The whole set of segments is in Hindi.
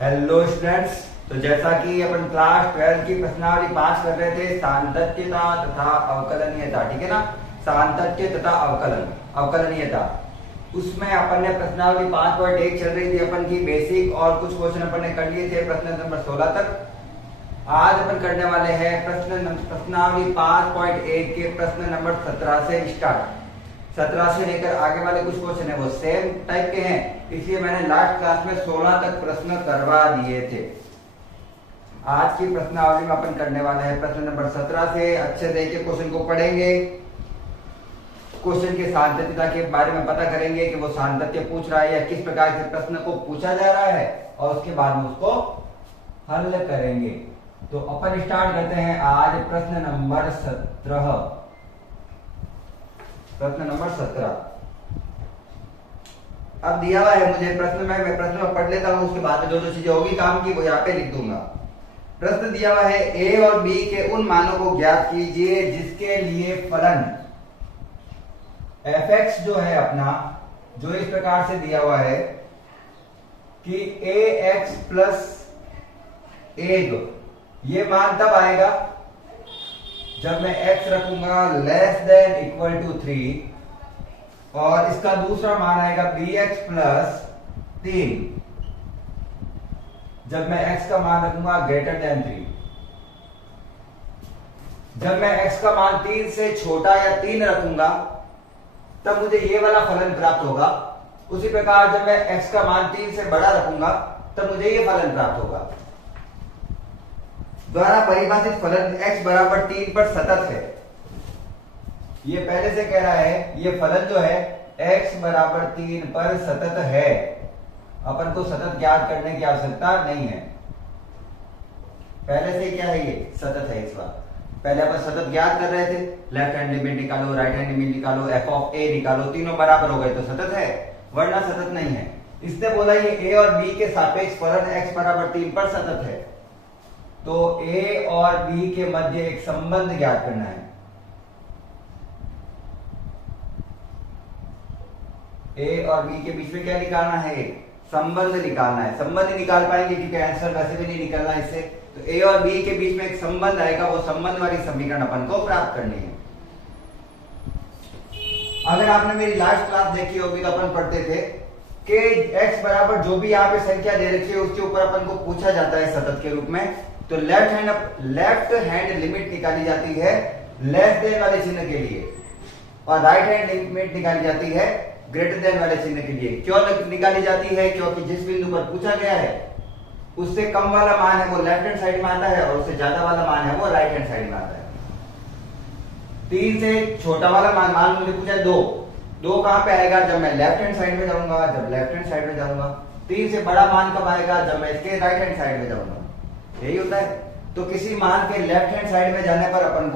Hello students. तो जैसा कि अपन क्लास 12 की प्रश्नावली 5 कर रहे थे, सांतत्यता तथा अवकलनीयता, ठीक है ना। सांतत्य तथा अवकलनीयता, उसमें अपन ने प्रश्नावली 5.1 चल रही थी अपन की बेसिक, और कुछ क्वेश्चन अपन ने कर लिए थे प्रश्न नंबर 16 तक। आज अपन करने वाले हैं प्रश्नावली 5.1 के प्रश्न नंबर 17 से स्टार्ट। 17 से लेकर आगे वाले कुछ क्वेश्चन है वो सेम टाइप के हैं, इसलिए मैंने लास्ट क्लास में 16 तक प्रश्न करवा दिए थे। आज की प्रश्नावली में अपन करने वाले हैं प्रश्न नंबर 17 से। अच्छे देखिए, क्वेश्चन को पढ़ेंगे, क्वेश्चन के सांतत्यता के बारे में पता करेंगे कि वो सांतत्य पूछ रहा है या किस प्रकार से प्रश्न को पूछा जा रहा है, और उसके बाद में उसको हल करेंगे। तो अपन स्टार्ट करते हैं आज प्रश्न नंबर 17। प्रश्न नंबर 17 अब दिया हुआ है मुझे प्रश्न में, मैं प्रश्न में पढ़ लेता हूं, उसके बाद में जो जो चीजें होगी काम की वो यहाँ पे लिख दूंगा। प्रश्न दिया हुआ है ए और बी के उन मानों को ज्ञात कीजिए जिसके लिए फलन fx जो है अपना, जो इस प्रकार से दिया हुआ है कि ax प्लस 1, ये मान तब आएगा जब मैं x रखूंगा लेस देन इक्वल टू 3, और इसका दूसरा मान आएगा bx प्लस 3 जब मैं x का मान रखूंगा ग्रेटर देन 3। जब मैं x का मान 3 से छोटा या 3 रखूंगा तब मुझे ये वाला फलन प्राप्त होगा। उसी प्रकार जब मैं x का मान 3 से बड़ा रखूंगा तब मुझे ये फलन प्राप्त होगा। द्वारा परिभाषित फलन x बराबर 3 पर सतत है। ये पहले से कह रहा है ये फलन जो है x बराबर 3 पर सतत है। अपन को सतत ज्ञात करने की आवश्यकता नहीं है, पहले से क्या है ये सतत है। इस बार पहले अपन सतत ज्ञात कर रहे थे, लेफ्ट हैंड लिमिट निकालो, राइट हैंड लिमिट निकालो, f ऑफ a निकालो, तीनों बराबर हो गए तो सतत है, वरना सतत नहीं है। इसने बोला ये a और b के सापेक्ष फलन x बराबर 3 पर सतत है, तो a और b के मध्य एक संबंध ज्ञात करना है। a और b के बीच में क्या निकालना है, एक संबंध निकालना है। संबंध निकाल पाएंगे क्योंकि आंसर वैसे भी नहीं निकलना इससे, तो a और b के बीच में एक संबंध आएगा, वो संबंध वाली समीकरण अपन को प्राप्त करनी है। अगर आपने मेरी लास्ट क्लास देखी होगी तो अपन पढ़ते थे कि x बराबर जो भी यहाँ पे संख्या दे रखी है उसके ऊपर अपन को पूछा जाता है सतत के रूप में, तो लेफ्ट हैंड लिमिट निकाली जाती है लेस देन वाले चिन्ह के लिए, और राइट हैंड लिमिट निकाली जाती है ग्रेटर देन वाले चिन्ह के लिए। क्यों निकाली जाती है, क्योंकि जिस बिंदु पर पूछा गया है उससे कम वाला मान है वो लेफ्ट हैंड साइड में आता है, और उससे ज्यादा वाला मान है वो राइट हैंड साइड में आता है। 3 से छोटा वाला मान मुझे पूछा है 2 कहां पे आएगा, जब मैं लेफ्ट हैंड साइड में जाऊंगा, जब लेफ्ट हैंड साइड में जाऊंगा। 3 से बड़ा मान कब आएगा, जब मैं इसके राइट हैंड साइड में जाऊंगा। यही होता है। तो किसी मान के लेफ्ट हैंड साइड में जाने पर अपन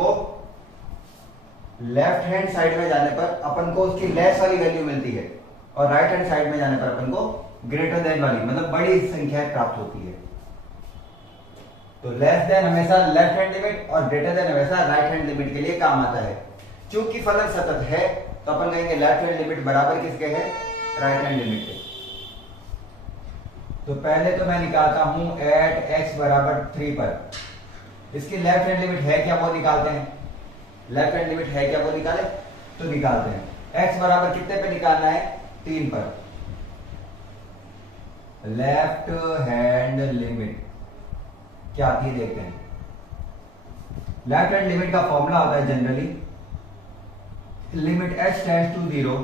को उसकी लेस वाली वैल्यू मिलती है, और राइट हैंड साइड में जाने पर अपन को ग्रेटर देन वाली, मतलब बड़ी संख्या प्राप्त होती है। तो लेस देन हमेशा लेफ्ट हैंड लिमिट और ग्रेटर देन हमेशा राइट हैंड लिमिट के लिए काम आता है। चूंकि फलन सतत है तो अपन कहेंगे लेफ्ट हैंड लिमिट बराबर किसके है, राइट हैंड लिमिट के। तो पहले तो मैं निकालता हूं एट x बराबर 3 पर इसकी लेफ्ट हैंड लिमिट है क्या वो निकालते हैं। लेफ्ट हैंड लिमिट है क्या वो निकाले, तो निकालते हैं। x बराबर कितने पे निकालना है, 3 पर। लेफ्ट हैंड लिमिट क्या आती है देखते हैं। लेफ्ट हैंड लिमिट का फॉर्मूला होता है generally limit h tends to 0,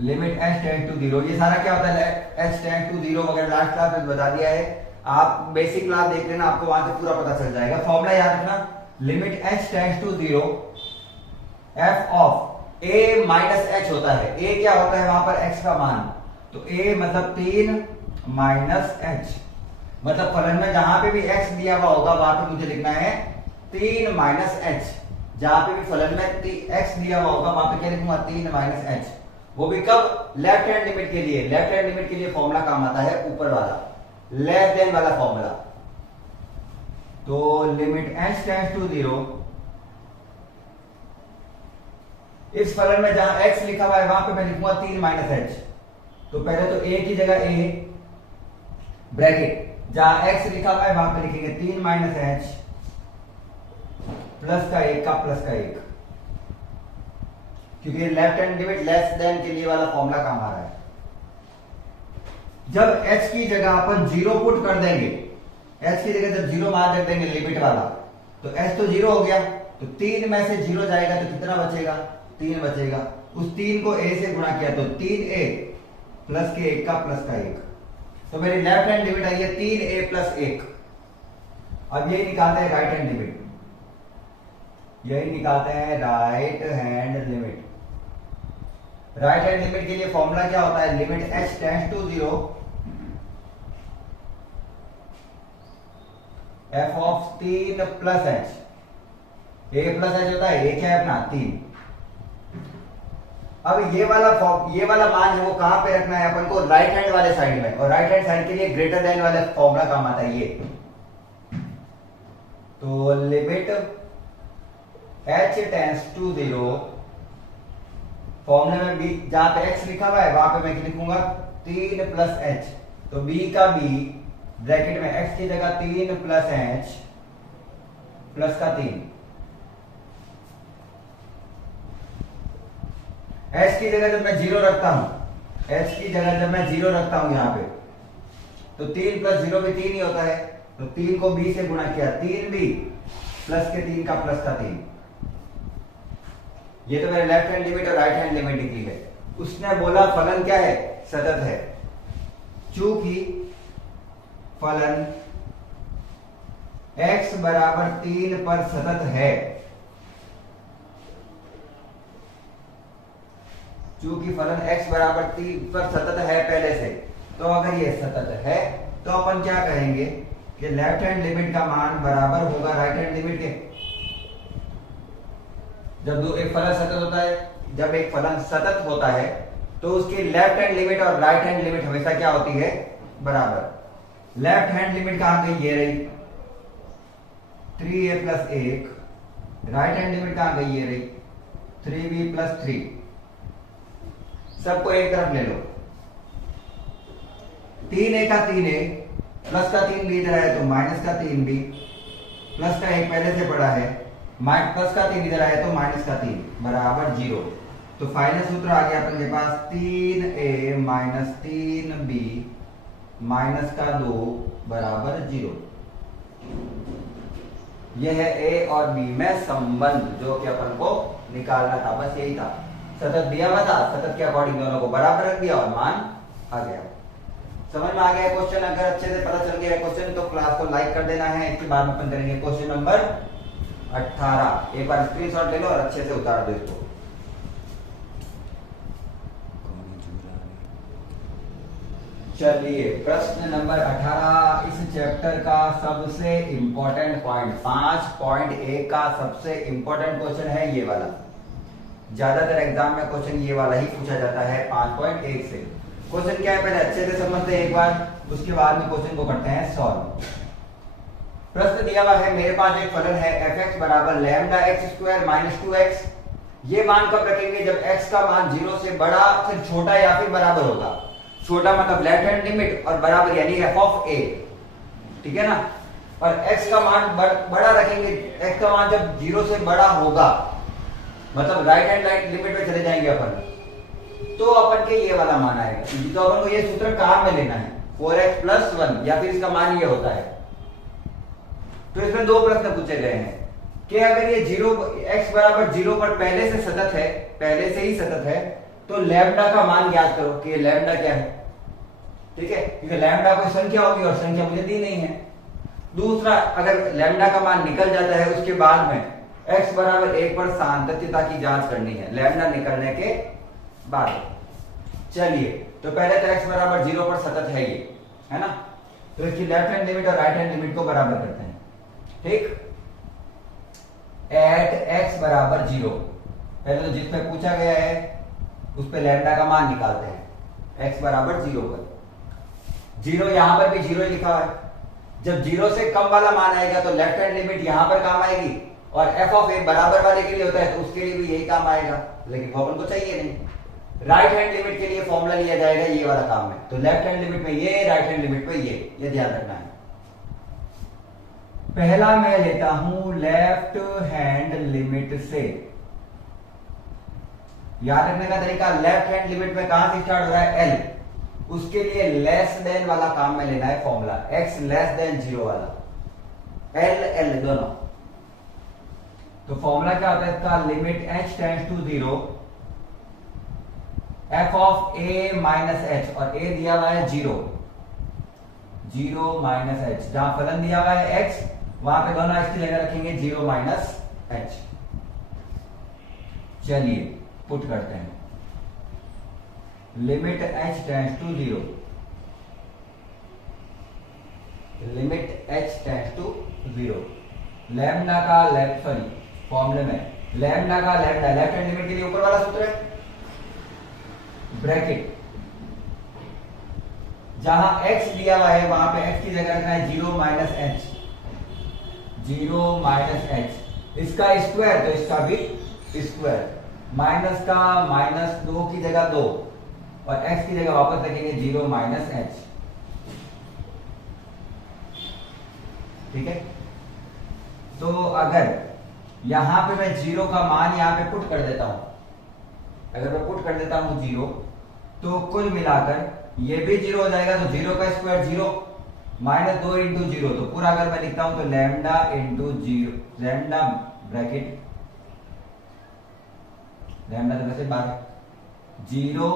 limit h tends to 0। ये सारा क्या होता है, h टेंड्स टू 0 वगैरह लास्ट क्लास में बता दिया है। आप बेसिक क्लास देख लेना, आपको वहां से पूरा पता चल जाएगा। फॉर्मूला याद रखना, limit h tends to 0 f of a minus h होता है। a क्या होता है वहां पर, x का मान, तो a मतलब 3 माइनस h, मतलब फलन में जहां पे भी x दिया हुआ होगा वहां पे मुझे लिखना है 3 माइनस h। जहां पे भी फलन में x दिया हुआ होगा वहां पे क्या लिखूंगा, 3 माइनस h। वो भी कब, लेफ्ट हैंड लिमिट के लिए। लेफ्ट हैंड लिमिट के लिए फॉर्मूला काम आता है ऊपर वाला लेस देन वाला फॉर्मूला। तो लिमिट h टेंड्स टू 0, इस फलन में जहां x लिखा हुआ है वहां पे मैं लिखूंगा 3 माइनस h। तो पहले तो a की जगह a, ब्रैकेट जहां x लिखा हुआ है वहां पे लिखेंगे 3 माइनस एच प्लस का 1 का प्लस का 1, क्योंकि left hand limit less than के लिए वाला फॉर्मूला काम आ रहा है। जब h की जगह अपन 0 पुट कर देंगे, h की जगह जब 0 मान रख देंगे लिमिट वाला, तो h तो 0 हो गया, तो 3 में से 0 जाएगा तो कितना बचेगा, 3 बचेगा। उस 3 को a से गुणा किया तो 3a प्लस के 1 का प्लस का 1, तो मेरी लेफ्ट हैंड लिमिट आई है 3a प्लस 1। अब यही निकालते हैं राइट हैंड लिमिट, यही निकालते हैं right hand limit. Right hand limit के लिए फॉर्मूला क्या होता है, limit h tends to 0 f of 3 plus h, a plus h होता है, a क्या है अपना 3। अब ये वाला मान है वो कहां पे रखना है अपन को, राइट हैंड वाले साइड में, और राइट हैंड साइड के लिए ग्रेटर देन वाला फॉर्मूला काम आता है ये। तो लिमिट h टेंड्स टू 0, फॉर्मूले में b जहां पे x लिखा हुआ है वहां पे मैं लिखूंगा 3 प्लस h, तो b का b ब्रैकेट में x की जगह 3 प्लस h प्लस का 3, h की जगह जब मैं 0 रखता हूं, h की जगह जब मैं 0 रखता हूं यहां पे, तो 3 प्लस 0 भी 3 ही होता है, तो 3 को b से गुणा किया, 3b प्लस के 3 का प्लस का 3। ये तो मेरे लेफ्ट हैंड लिमिट और राइट हैंड लिमिट निकली है। उसने बोला फलन क्या है, सतत है। चूंकि फलन x बराबर 3 पर सतत है, चूंकि फलन x बराबर 3 पर सतत है पहले से, तो अगर ये सतत है तो अपन क्या कहेंगे कि लेफ्ट हैंड लिमिट का मान बराबर होगा राइट हैंड लिमिट के। जब एक फलन सतत होता है, जब एक फलन सतत होता है तो उसकी लेफ्ट हैंड लिमिट और राइट हैंड लिमिट हमेशा क्या होती है, बराबर। लेफ्ट हैंड लिमिट कहां गई, ये रही 3a plus 1, right hand limit कहां गई, ये रही 3b प्लस 3। सबको एक तरफ ले लो, 3a का 3a प्लस का 3b इधर है तो माइनस का 3b प्लस का 1 पहले से पड़ा है, प्लस का 3 इधर आया तो माइनस का 3 बराबर 0। तो फाइनल सूत्र आ गया अपन के पास 3a माइनस 3b माइनस का 2 बराबर 0। यह है a और b में संबंध जो कि अपन को निकालना था, बस यही था। सतत दिया हुआ था, सतत के अकॉर्डिंग दोनों को बराबर रख दिया और मान आ गया। समझ में आ गया क्वेश्चन? अगर अच्छे से पता चल गया क्वेश्चन तो क्लास को लाइक कर देना है। इसके बाद में अपन करेंगे क्वेश्चन नंबर 18। एक बार स्क्रीनशॉट ले लो और अच्छे से उतार दो इसको। चलिए प्रश्न नंबर 18 इस चैप्टर का सबसे इंपॉर्टेंट पॉइंट 5.1 का सबसे इंपॉर्टेंट क्वेश्चन है ये वाला। ज्यादातर एग्जाम में क्वेश्चन ये वाला ही पूछा जाता है 5.1 से। क्वेश्चन क्या है पहले अच्छे से समझते हैं एक बार, उसके बाद में क्वेश्चन को करते हैं सॉल्व। प्रश्न दिया हुआ है मेरे पास एक फलन है f(x) बराबर lambda x square minus 2x। ये मान कब रखेंगे, जब x का मान 0 से बड़ा फिर छोटा या फिर बराबर होगा। छोटा मतलब लेफ्ट हैंड लिमिट और बराबर यानी f ऑफ a, ठीक है ना। और x का मान बड़ा रखेंगे, x का मान जब 0 से बड़ा होगा मतलब राइट हैंड लिमिट में चले जाएंगे अपन, तो अपन के ये वाला मान आएगा। तो अपन को ये सूत्र कहां में लेना है, 4x प्लस 1 या फिर इसका मान ये होता है। तो इसमें दो प्रश्न पूछे गए हैं कि अगर ये 0 x बराबर 0 पर पहले से सतत है, पहले से ही सतत है, तो लैम्डा का मान ज्ञात करो कि लैम्डा क्या है। ठीक है, क्योंकि लैम्डा कोई संख्या होगी और संख्या मुझे दी नहीं है। दूसरा, अगर लैम्डा का मान निकल जाता है उसके बाद में x बराबर 1 पर सातत्यता की जांच करनी है लैम्डा निकलने के बाद। चलिए तो पहले तो x बराबर 0 पर सतत है ये, है ना। तो इसकी लेफ्ट हैंड लिमिट और राइट हैंड लिमिट को बराबर करते हैं। ठीक, एट x बराबर 0, पहले तो जिस पे पूछा गया है उस पे लैम्डा का मान निकालते हैं। x बराबर 0 पर 0, यहां पर भी 0 ही लिखा है। जब 0 से कम वाला मान आएगा तो लेफ्ट हैंड लिमिट यहां पर काम आएगी, और f ऑफ a बराबर वाले के लिए होता है तो उसके लिए भी यही काम आएगा, लेकिन वो अपन को चाहिए नहीं। राइट हैंड लिमिट के लिए फॉर्मूला लिया जाएगा ये वाला काम है, तो लेफ्ट हैंड लिमिट में ये, राइट हैंड लिमिट में ये ध्यान रखना है। पहला मैं लेता हूं लेफ्ट हैंड लिमिट से। याद रखने का तरीका, लेफ्ट हैंड लिमिट में कहां से स्टार्ट हो रहा है, एल, उसके लिए लेस देन वाला काम में लेना है फॉर्मूला, एक्स लेस देन 0 वाला, एल एल दोनों। तो फॉर्मूला क्या होता है इसका, limit h tends to 0 f of a minus h, और a दिया हुआ है 0 माइनस एच, जहां फलन दिया हुआ है x वहां पे दोनों x की जगह रखेंगे 0 माइनस एच। चलिए पुट करते हैं, limit h tends to 0, limit h tends to 0, lambda का फॉर्मूले में लैम्डा का लैम्डा, लेफ्ट हैंड लिमिट के लिए ऊपर वाला सूत्र है, ब्रैकेट, जहां x दिया हुआ है वहां पे x की जगह रखना है 0 माइनस एच, 0 माइनस एच, इसका स्क्वायर तो इसका भी स्क्वायर, माइनस का माइनस 2 की जगह 2, और x की जगह वापस रखेंगे 0 माइनस एच। ठीक है, तो अगर यहां पे मैं 0 का मान यहां पे पुट कर देता हूं, अगर मैं पुट कर देता हूं 0, तो कुल मिलाकर ये भी 0 हो जाएगा, तो 0 का स्क्वायर 0 माइनस 2 इंटू 0, तो पूरा अगर मैं लिखता हूं तो lambda into 0, lambda bracket, lambda तो वैसे 12, 0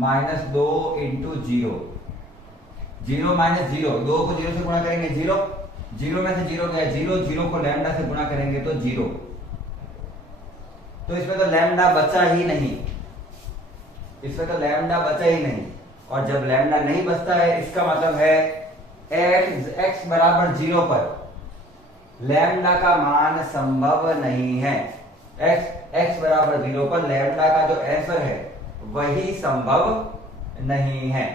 माइनस 2 इंटू 0, 0 माइनस 0, 2 को 0 से गुणा करेंगे 0, 0 में से 0 गया 0, 0 को लैम्डा से गुणा करेंगे तो 0, तो इसमें तो लैम्डा बचा ही नहीं, इसमें तो लैम्डा बचा ही नहीं, और जब लैम्डा नहीं बचता है इसका मतलब है x बराबर 0 पर लैम्डा का मान संभव नहीं है, x बराबर 0 पर लैम्डा का जो आंसर है वही संभव नहीं है।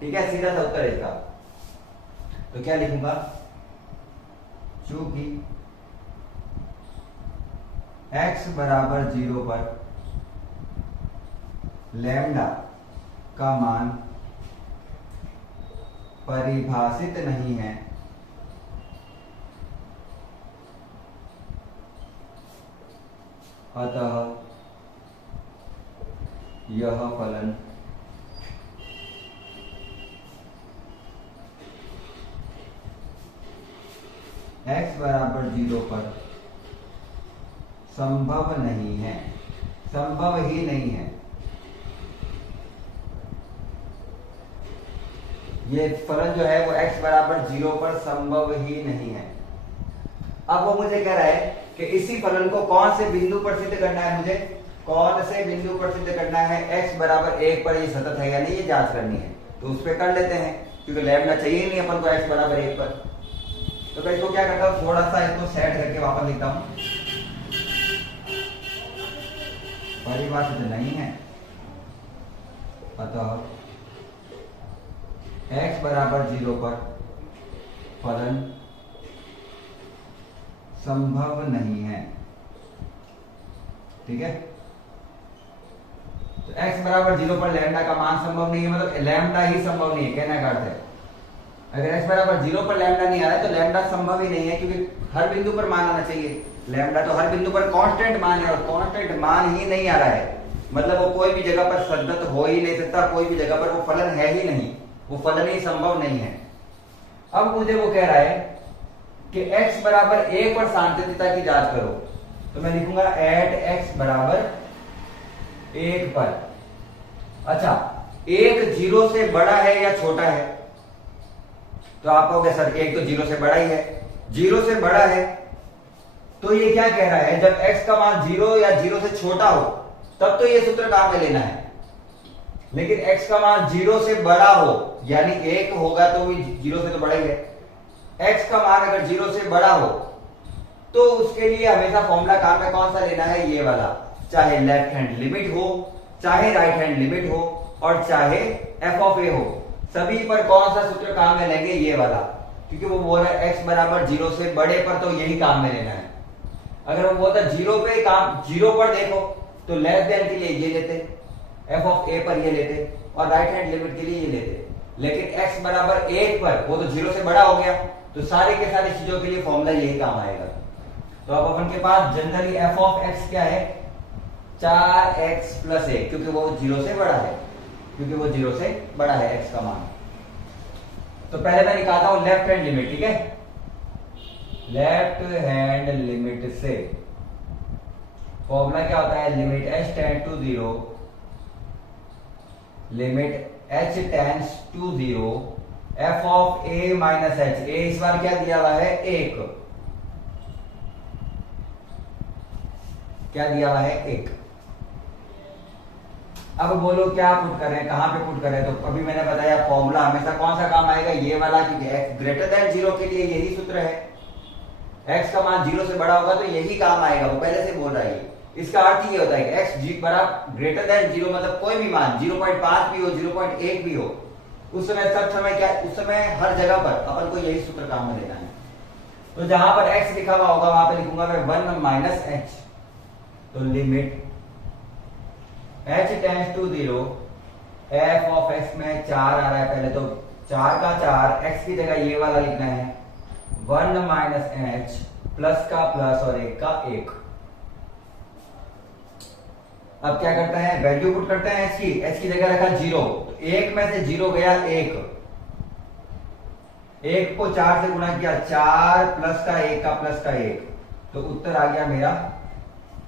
ठीक है, सीधा सा उत्तर इसका, तो क्या लिखूंगा, चूंकि x बराबर 0 पर लैम्डा का मान परिभाषित नहीं है, अतः यह फलन x बराबर 0 पर संभव नहीं है, संभव ही नहीं है, ये फलन जो है वो x बराबर 0 पर संभव ही नहीं है। अब वो मुझे कह रहा है कि इसी फलन को कौन से बिंदु पर सिद्ध करना है, मुझे कौन से बिंदु पर सिद्ध करना है, x बराबर 1 पर ये सतत है या नहीं ये जांच करनी है, तो उस पर कर लेते हैं, क्योंकि लैम्डा चाहिए ही नहीं अपन को x बराबर 1 पर। तो मैं इसको क्या करता हूं, थोड़ा सा इसको सेट करके वापस लिखता हूं, परिभाषित नहीं है, अतः x बराबर 0 पर फलन संभव नहीं है। ठीक है, तो x बराबर 0 पर लैम्डा का मान संभव नहीं है, मतलब लैम्डा ही संभव नहीं है, कहने का अर्थ है अगर x बराबर 0 पर लैम्डा नहीं आ रहा है तो लैम्डा संभव ही नहीं है, क्योंकि हर बिंदु पर मान आना चाहिए, लैम्डा तो हर बिंदु पर कांस्टेंट मान है, और कांस्टेंट मान ही नहीं आ रहा है, मतलब वो कोई भी जगह पर सतत हो ही नहीं सकता, कोई भी जगह पर वो फलन है ही नहीं, वो फलन ही संभव नहीं है। अब मुझे वो कह रहा है कि x बराबर 1 पर सांतत्यता की जांच करो, तो मैं लिखूंगा एट x बराबर 1 पर। अच्छा, 1 0 से बड़ा है या छोटा है, तो आप कहोगे सर 1 तो 0 से बड़ा ही है, 0 से बड़ा है तो ये क्या कह रहा है, जब x का मान 0 या 0 से छोटा हो तब तो ये सूत्र काम में लेना है, लेकिन x का मान 0 से बड़ा हो यानी 1 होगा तो भी 0 से तो बड़ा ही है, x का मान अगर 0 से बड़ा हो तो उसके लिए हमेशा फॉर्मूला काम में कौन सा लेना है, ये वाला, चाहे लेफ्ट हैंड लिमिट हो, चाहे राइट हैंड लिमिट हो, और चाहे f ऑफ a हो, सभी पर कौन सा सूत्र काम में लेंगे, ये वाला, क्योंकि वो बोल रहा है x बराबर 0 से बड़े पर तो यही काम में लेना है। अगर वो बोलता 0 पे काम, 0 पर देखो तो लेस देन के लिए ये लेते, एफ ऑफ ए पर ये लेते, और राइट हैंड लिमिट के लिए ये लेते। लेकिन x बराबर 1 पर वो तो 0 से बड़ा हो गया, तो सारी के सारी चीजों के लिए फॉर्मूला यही काम आएगा। तो अब अपन के पास जनरली एफ ऑफ x क्या है, 4x प्लस 1, क्योंकि वो 0 से बड़ा है, क्योंकि वो 0 से बड़ा है x का मान। तो पहले मैं निकालता हूं लेफ्ट हैंड लिमिट, ठीक है। लेफ्ट हैंड लिमिट से फॉर्मूला क्या होता है, limit h tend to 0, limit h tends to 0, f of a minus h। a इस बार क्या दिया हुआ है, 1, क्या दिया हुआ है, 1। अब बोलो क्या पुट करें, कहां पे पुट करें। तो अभी मैंने बताया फॉर्मूला हमेशा कौन सा काम आएगा, ये वाला, क्योंकि x ग्रेटर देन 0 के लिए यही सूत्र है। x का मान 0 से बड़ा होगा तो यही काम आएगा, वो पहले से बोल रहा है। इसका अर्थ ये होता है कि x जी बराबर ग्रेटर देन 0, मतलब कोई भी मान 0.5 भी हो, 0.1 भी हो, उस समय सब समय क्या, उस समय हर जगह पर अपन को यही सूत्र काम में लेना है। तो जहां पर x लिखा हुआ होगा वहां पे लिखूंगा मैं 1 माइनस h। तो limit h tends to 0, f of x में 4 आ रहा है पहले, तो 4 का 4, x की जगह ये वाला लिखना है 1 माइनस h, प्लस का प्लस और 1 का 1। अब क्या करते हैं, वैल्यू पुट करते हैं h की जगह रखा 0, तो 1 में से 0 गया 1, 1 को 4 से गुणा किया, 4 प्लस का 1 का प्लस का 1, तो उत्तर आ गया मेरा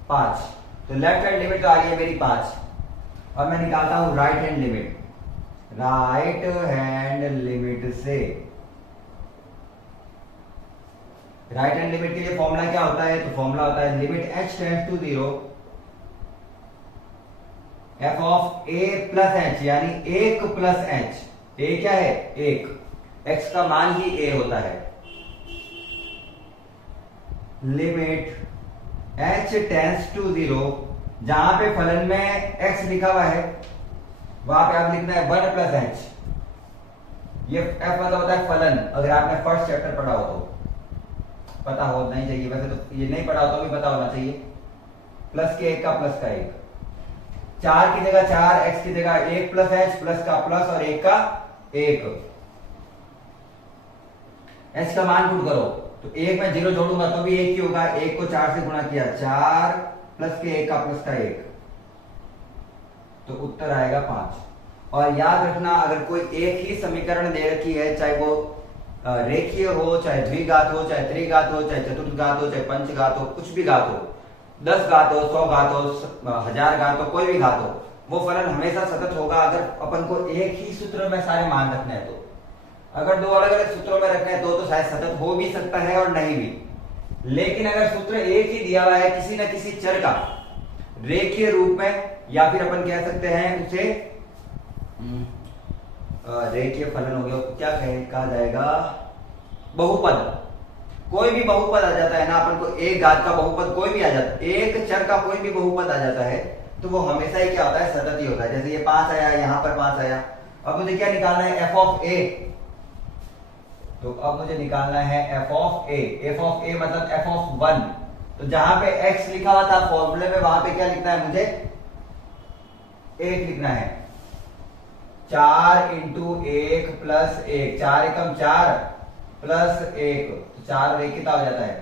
5। तो लेफ्ट हैंड लिमिट तो आ गई मेरी 5। और मैं निकालता हूं right hand limit. Right hand limit से, राइट हैंड लिमिट के लिए फॉर्मूला क्या होता है, तो फॉर्मूला होता है limit h tends to 0, f of a plus h, यानी 1 प्लस h। a क्या है, 1, x का मान ही a होता है। लिमिट h टेंड्स टू 0, जहां पे फलन में x लिखा हुआ है वहां पे आप लिखना है 1 प्लस h। ये f मतलब होता है फलन, अगर आपने फर्स्ट चैप्टर पढ़ा हो तो पता होना ही चाहिए, वैसे तो ये नहीं पढ़ा हो तो भी पता होना चाहिए। प्लस के 1 का प्लस का 1, 4 की जगह 4, x की जगह 1 प्लस h, प्लस का प्लस और 1 का 1। h का मान पुट करो, तो 1 में 0 जोड़ूंगा तो भी 1 ही होगा, 1 को 4 से गुणा किया, 4 प्लस के 1 का प्लस का 1, तो उत्तर आएगा 5। और याद रखना, अगर कोई एक ही समीकरण दे रखी है, चाहे वो रेखीय हो, चाहे द्विघात हो, चाहे त्रिघात हो, चाहे चतुर्घात हो, चाहे पंचघात हो, कुछ भी घात हो, 10 घात हो, 100 घात हो, 1000 घात हो, कोई भी घात हो, वो फलन हमेशा सतत होगा अगर अपन को एक ही सूत्र में सारे मान रखने हैं। तो अगर दो अलग अलग सूत्रों में रखने हैं तो शायद सतत हो भी सकता है और नहीं भी। लेकिन अगर सूत्र एक ही दिया हुआ है किसी न किसी चर का रेखीय रूप में, या फिर अपन कह सकते हैं उसे रेखीय फलन हो गया, क्या कहा जाएगा, बहुपद, कोई भी बहुपद आ जाता है ना, अपन को एक घात का बहुपद कोई भी आ जाता है, एक चर का कोई भी बहुपद आ जाता है, तो वो हमेशा ही क्या होता है, सतत ही होता है। जैसे ये 5 आया, यहां पर 5 आया। अब मुझे क्या निकालना है, f ऑफ a। तो अब मुझे निकालना है f of a। f of a मतलब f ऑफ 1। तो जहां पे x लिखा हुआ था फॉर्मूले में, वहां पे क्या लिखना है मुझे, 1 लिखना है। 4 इंटू 1 प्लस 1, 4 एकम 4 प्लस 1, तो 4 और 1 कितना हो जाता है,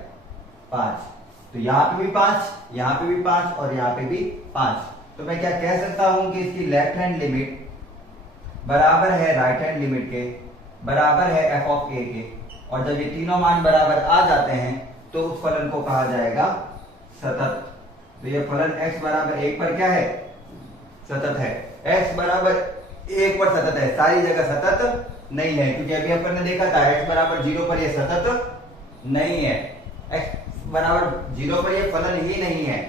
5। तो यहां पे भी 5, यहां पे भी 5 और यहां पे भी 5। तो मैं क्या कह सकता हूं कि इसकी लेफ्ट हैंड लिमिट बराबर है राइट हैंड लिमिट के, बराबर है f ऑफ a के। और जब ये तीनों मान बराबर आ जाते हैं तो उस फलन को कहा जाएगा सतत। तो ये फलन x बराबर 1 पर क्या है, सतत है। x बराबर 1 पर सतत है, सारी जगह सतत नहीं है, क्योंकि अभी अपन ने देखा था x बराबर 0 पर ये सतत नहीं है। x बराबर 0 पर ये फलन ही नहीं है,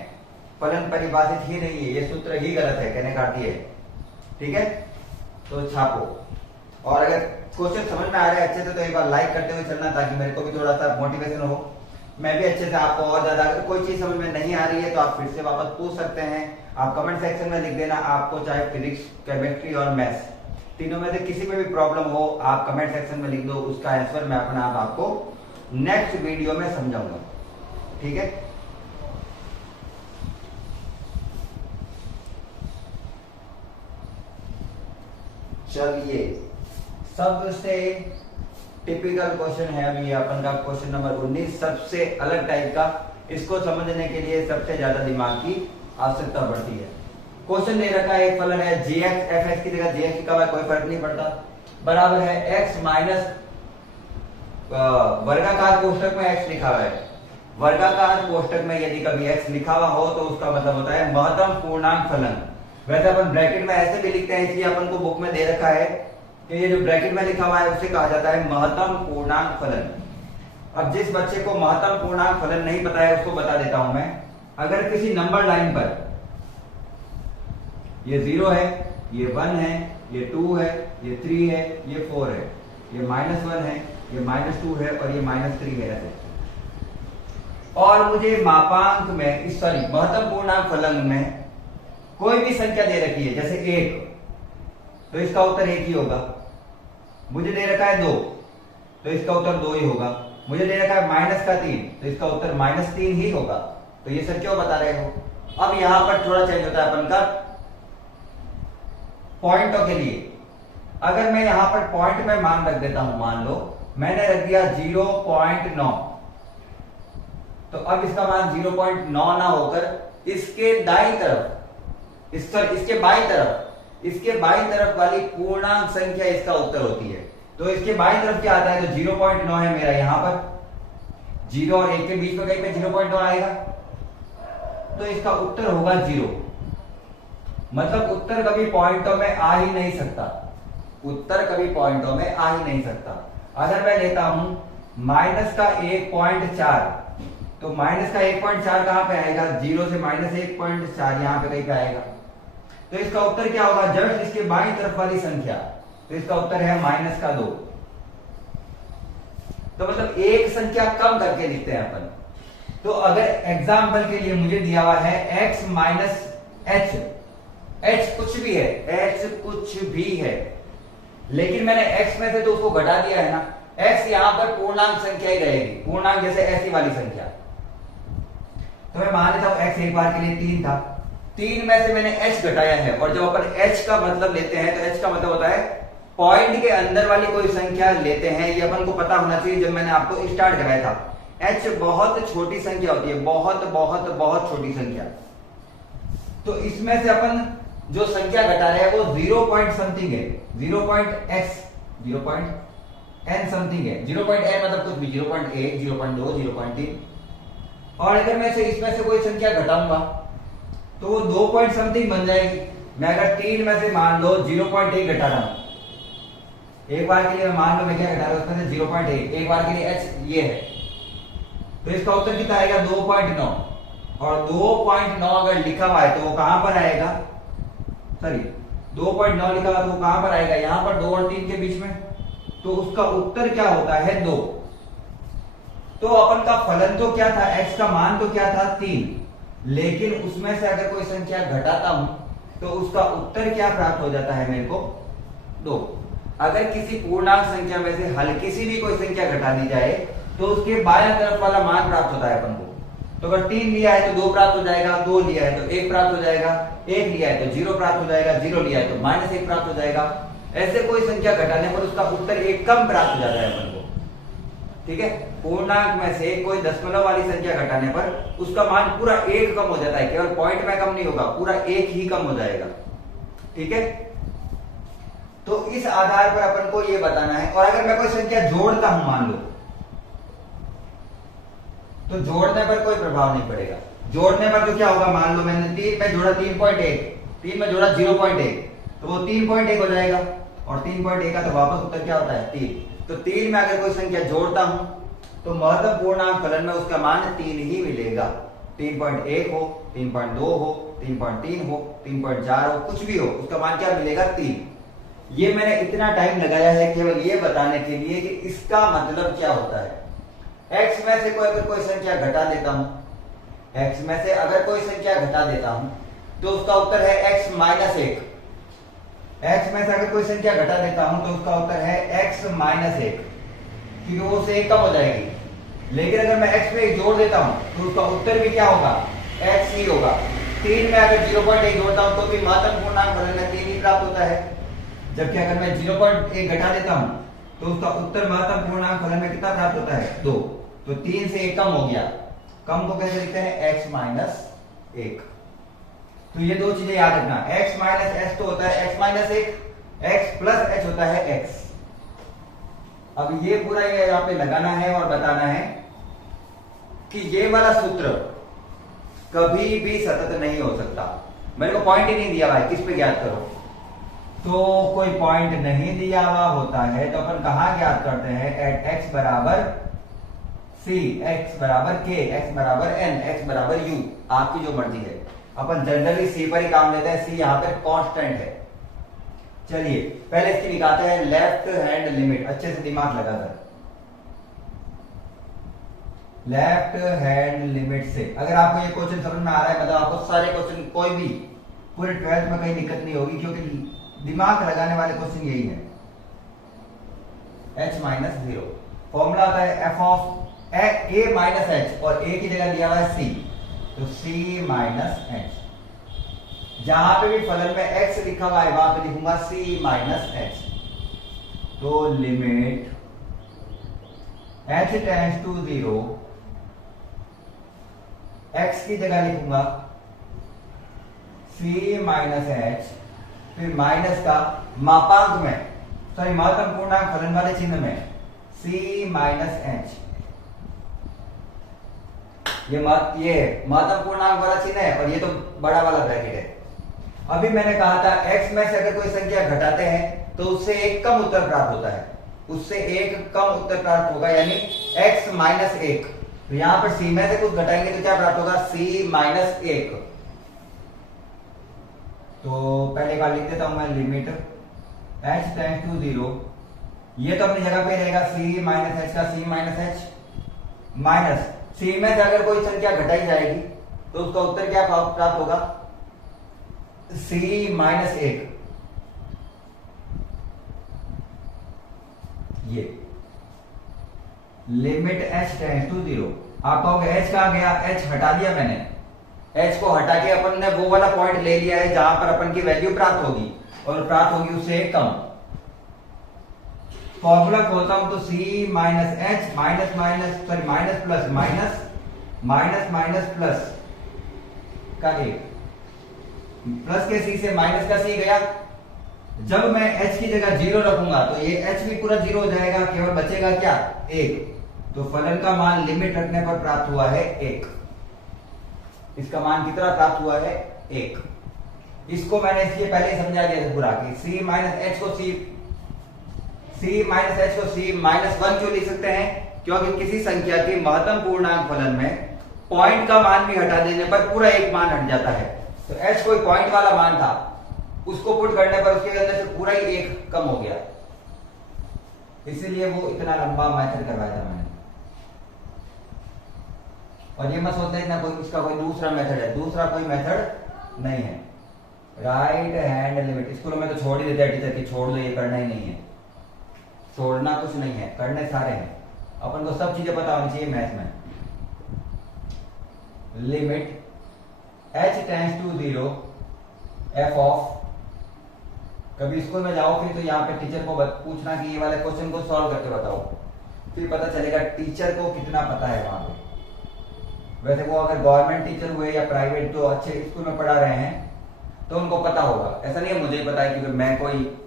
फलन परिभाषित ही नहीं है, ये सूत्र ही गलत है, कहने का अर्थ है। ठीक है, तो छापो। और अगर क्वेश्चन समझ में आ रहा है अच्छे से तो एक बार लाइक करते हुए चलना, ताकि मेरे को भी थोड़ा सा मोटिवेशन हो, मैं भी अच्छे से आपको और ज्यादा। अगर कोई चीज समझ में नहीं आ रही है तो आप फिर से वापस पूछ सकते हैं, आप कमेंट सेक्शन में लिख देना। आपको चाहे फिजिक्स, केमिस्ट्री और मैथ्स तीनों में से किसी में भी प्रॉब्लम हो, आप कमेंट सेक्शन में लिख दो, उसका आंसर मैं अपना आप आपको नेक्स्ट वीडियो में समझाऊंगा। ठीक है। चलिए, सबसे टिपिकल क्वेश्चन है अभी अपन का क्वेश्चन नंबर 19, सबसे अलग टाइप का। इसको समझने के लिए सबसे ज्यादा दिमाग की आवश्यकता पड़ती है। क्वेश्चन दे रखा है, एक फलन है gx, fx की जगह gx लिखा हुआ है, कोई फर्क नहीं पड़ता, बराबर है x माइनस वर्गाकार कोष्टक में x लिखा हुआ है। वर्गाकार कोष्टक में यदि कभी x लिखा हुआ हो तो उसका मतलब होता है महत्तम पूर्णांक फलन। वैसे अपन ब्रैकेट में ऐसे भी लिखते हैं, इसलिए अपन को बुक में दे रखा है कि ये जो ब्रैकेट में लिखा हुआ है उसे कहा जाता है महत्तम पूर्णांक फलन। अब जिस बच्चे को महत्तम पूर्णांक फलन नहीं पता है उसको बता देता हूं मैं। अगर किसी नंबर लाइन पर ये 0 है, ये 1 है, ये 2 है, ये 3 है, ये 4 है, ये -1 है, ये -2 है और ये -3 है ऐसे, और मुझे मापांक में सॉरी महत्तम पूर्णांक फलन में कोई भी संख्या दे रखी है, जैसे 1, तो इसका उत्तर 1 ही होगा। मुझे दे रखा है 2, तो इसका उत्तर 2 ही होगा। मुझे दे रखा है -3, तो इसका उत्तर -3 ही होगा। तो ये सर क्यों बता रहे हो? अब यहां पर थोड़ा चेंज होता है अपन का पॉइंटों के लिए। अगर मैं यहां पर पॉइंट में मान रख देता हूं, मान लो मैंने रख दिया 0.9, तो अब इसका मान 0.9 ना होकर इसके दाईं तरफ, इसके बाईं तरफ वाली पूर्णांक संख्या इसका उत्तर होती है। तो इसके बाईं तरफ क्या आता है? तो 0.9 है मेरा, यहां पर 0 और 1 के बीच में कहीं पे 0.9 आएगा, तो इसका उत्तर होगा 0। मतलब उत्तर कभी पॉइंटों में आ ही नहीं सकता, उत्तर कभी पॉइंटों में आ ही नहीं सकता। अगर मैं लेता हूं माइनस का 1.4, तो माइनस का 1.4 कहां पे आएगा? 0 से -1.4 यहां पे कहीं पे आएगा। तो इसका उत्तर क्या होगा? जस्ट इसके बाईं तरफ वाली संख्या, तो इसका उत्तर है -2। तो मतलब एक संख्या कम करके लिखते हैं अपन। तो अगर एग्जाम्पल के लिए मुझे दिया हुआ है x माइनस h, h कुछ भी है, h कुछ भी है, लेकिन मैंने x में से तो उसको घटा दिया है ना, x यहां पर पूर्णांक संख्या ही रहेगी, पूर्णांक जैसे ऐसी वाली संख्या। तो मैं मान लेता हूं x एक बार के लिए 3 था, 3 में से मैंने h घटाया है, और जब अपन h का मतलब लेते हैं तो h का मतलब होता है पॉइंट के अंदर वाली कोई संख्या लेते हैं। ये अपन को पता होना चाहिए जब मैंने आपको स्टार्ट कराया था। h बहुत छोटी संख्या होती है, बहुत बहुत बहुत छोटी संख्या। तो इसमें से अपन जो संख्या घटा रहे हैं वो 0 पॉइंट समथिंग है, 0 पॉइंट n समथिंग है। 0.n मतलब कुछ भी, 0.1, 0.2, 0.3। और अगर मैं से इसमें से कोई संख्या घटाऊंगा तो वो 2 पॉइंट समथिंग बन जाएगी। मैं अगर 3 में से मान लो 0.1 घटा रहा हूं, एक बार के लिए मैं मान लो मैं क्या घटा रहा हूं, उसमें से 0.1, एक बार के लिए h ये है, तो इसका उत्तर कितना आएगा? 2.9। और 2.9 अगर लिखा हुआ है तो वो कहां पर आएगा? सॉरी 2.9 लिखा हुआ तो वो कहां पर आएगा? यहां पर 2 और 3 के बीच में। तो उसका उत्तर क्या होता है? 2। तो अपन का फलन तो क्या था? x का मान तो क्या था? 3। लेकिन उसमें से अगर कोई संख्या घटाता हूं तो उसका उत्तर क्या प्राप्त हो जाता है मेरे को? 2। अगर किसी पूर्णांक संख्या में से हल्की सी भी कोई संख्या घटा दी जाए तो उसके बाएं तरफ वाला मान प्राप्त होता है अपन को। तो अगर 3 लिया है तो 2 प्राप्त हो जाएगा, 2 लिया है तो 1 प्राप्त हो जाएगा, 1 लिया है तो 0 प्राप्त हो जाएगा, 0 लिया है तो -1 प्राप्त हो जाएगा। ऐसे कोई संख्या घटाने पर उसका उत्तर 1 कम प्राप्त हो जाता है अपन को। ठीक है, पूर्णांक में से कोई दशमलव वाली संख्या घटाने पर उसका मान पूरा 1 कम हो जाता है, केवल पॉइंट में कम नहीं होगा, पूरा 1 ही कम हो जाएगा। ठीक है, तो इस आधार पर अपन को यह बताना है। और अगर मैं कोई संख्या जोड़ता हूं मान लो, तो जोड़ने पर कोई प्रभाव नहीं पड़ेगा। जोड़ने पर तो क्या होगा? मान लो मैंने 3 में जोड़ा 3.1, 3 में जोड़ा 0.1, तो वो 3.1 हो जाएगा, और 3.1 का तो वापस उत्तर क्या होता है? 3। तो 3 में अगर कोई संख्या जोड़ता हूं तो महत्तम पूर्णांक फलन में उसका मान 3 ही मिलेगा। 3.1 हो, 3.2 हो, 3.3 हो, 3.4 हो, कुछ भी हो, उसका मान क्या मिलेगा? 3। ये मैंने इतना टाइम लगाया है केवल ये बताने के लिए कि इसका मतलब क्या होता है। x में से अगर कोई संख्या घटा देता हूं, x में से अगर कोई संख्या घटा देता हूं तो उसका उत्तर है x माइनस 1। x में से अगर कोई संख्या घटा देता हूं तो उसका उत्तर है x माइनस 1, क्योंकि वो से 1 कम हो जाएगी। लेकिन अगर मैं x में 1 जोड़ देता हूं तो उसका उत्तर भी क्या होगा? x ही होगा। 3 में अगर 0.1 जोड़ता हूं तो भी महत्तम पूर्णांक फलन में 3 ही प्राप्त होता है। जबकि अगर मैं 0.1 घटा देता हूं तो उसका उत्तर महत्तम पूर्णांक फलन में कितना प्राप्त होता है 2। तो 3 से 1 कम हो गया। कम को कैसे लिखते हैं x माइनस 1। तो ये दो चीजें याद रखना, x माइनस एच तो होता है x minus 1, x plus h होता है x। अब ये पूरा ये यहाँ पे लगाना है और बताना है कि ये वाला सूत्र कभी भी सतत नहीं हो सकता। मेरे को पॉइंट ही नहीं दिया भाई, किस पे ज्ञात करो, तो कोई पॉइंट नहीं दिया हुआ होता है तो अपन कहां ज्ञात करते हैं, एट x बराबर c, x बराबर k, x बराबर n, x बराबर u, आपकी जो मर्जी है। अपन जनरली c पर ही काम लेते हैं, c यहां पर कांस्टेंट है। चलिए पहले इसकी निकालते हैं लेफ्ट हैंड लिमिट, अच्छे से दिमाग लगाकर। लेफ्ट हैंड लिमिट से अगर आपको ये क्वेश्चन समझ में आ रहा है, मतलब आपको सारे क्वेश्चन कोई भी पूरे 12th में कहीं दिक्कत नहीं होगी, क्योंकि दिमाग लगाने वाले क्वेश्चन यही है। h माइनस 0 फॉर्मूला आता है f of a minus h, और a की जगह दिया हुआ है c, तो c माइनस h। जहां पे भी फलन में x लिखा हुआ है वहां पे लिखूंगा c माइनस h। तो limit h tends to 0, x की जगह लिखूंगा c माइनस h, फिर माइनस का मापांक में, सॉरी महत्तम पूर्णांक फलन वाले चिन्ह में c माइनस h। ये महत्तम पूर्णांक वाला चिन्ह है और ये तो बड़ा वाला ब्रैकेट है। अभी मैंने कहा था x में से अगर कोई संख्या घटाते हैं तो उससे एक कम उत्तर प्राप्त होता है, उससे एक कम उत्तर प्राप्त होगा, यानी x माइनस 1। तो यहां पर c में से कुछ घटाएंगे तो क्या प्राप्त होगा, c माइनस 1। तो पहले बार लिख देता हूं मैं, लिमिट h टेंड्स टू 0, ये तो अपनी जगह पे रहेगा c माइनस h का c minus h, minus c में से अगर कोई संख्या घटाई जाएगी तो उसका उत्तर क्या प्राप्त होगा, c माइनस 1। ये लिमिट h टेंड्स टू 0। आप कहोगे h कहां गया, h हटा दिया मैंने, h को हटा के अपन ने वो वाला पॉइंट ले लिया है जहां पर अपन की वैल्यू प्राप्त होगी, और प्राप्त होगी उससे एक कम। फॉर्मूला खोलता हूं तो c minus h, minus minus sorry minus plus minus, minus minus plus का 1, प्लस के c से माइनस का c गया। जब मैं h की जगह 0 रखूंगा तो ये h भी पूरा 0 हो जाएगा, केवल बचेगा क्या, 1। तो फलन का मान लिमिट रखने पर प्राप्त हुआ है 1। इसका मान कितना प्राप्त हुआ है, 1। इसको मैंने इसलिए पहले ही समझा दिया था पूरा कि c माइनस h को c माइनस 1 क्यों लिख सकते हैं, क्योंकि किसी संख्या के महत्तम पूर्णांक फलन में पॉइंट का मान भी हटा देने पर पूरा एक मान हट जाता है। तो h कोई पॉइंट वाला मान था, उसको पुट करने पर उसके अंदर से पूरा ही एक कम हो गया, इसीलिए वो इतना लंबा मेथड करवाया था मैंने। और ये मत सोचना इतना कोई इसका कोई दूसरा मेथड है, दूसरा कोई मेथड नहीं है। राइट हैंड लिमिट स्कूलों में तो छोड़ ही देते हैं टीचर की, छोड़ दो ये करना ही नहीं है, छोड़ना कुछ नहीं है, करने सारे हैं। अपन को सब चीजें पता होनी चाहिए मैथ में। Limit h tends to 0 f of, कभी स्कूल में जाओ फिर तो यहाँ पे टीचर को पूछना कि ये वाले क्वेश्चन को सॉल्व करके बताओ, फिर पता चलेगा टीचर को कितना पता है वहां पे। वैसे वो अगर गवर्नमेंट टीचर हुए या प्राइवेट जो अच्छे स्कूल में पढ़ा रहे हैं तो उनको पता होगा, ऐसा नहीं है मुझे पता है क्योंकि मैं कोई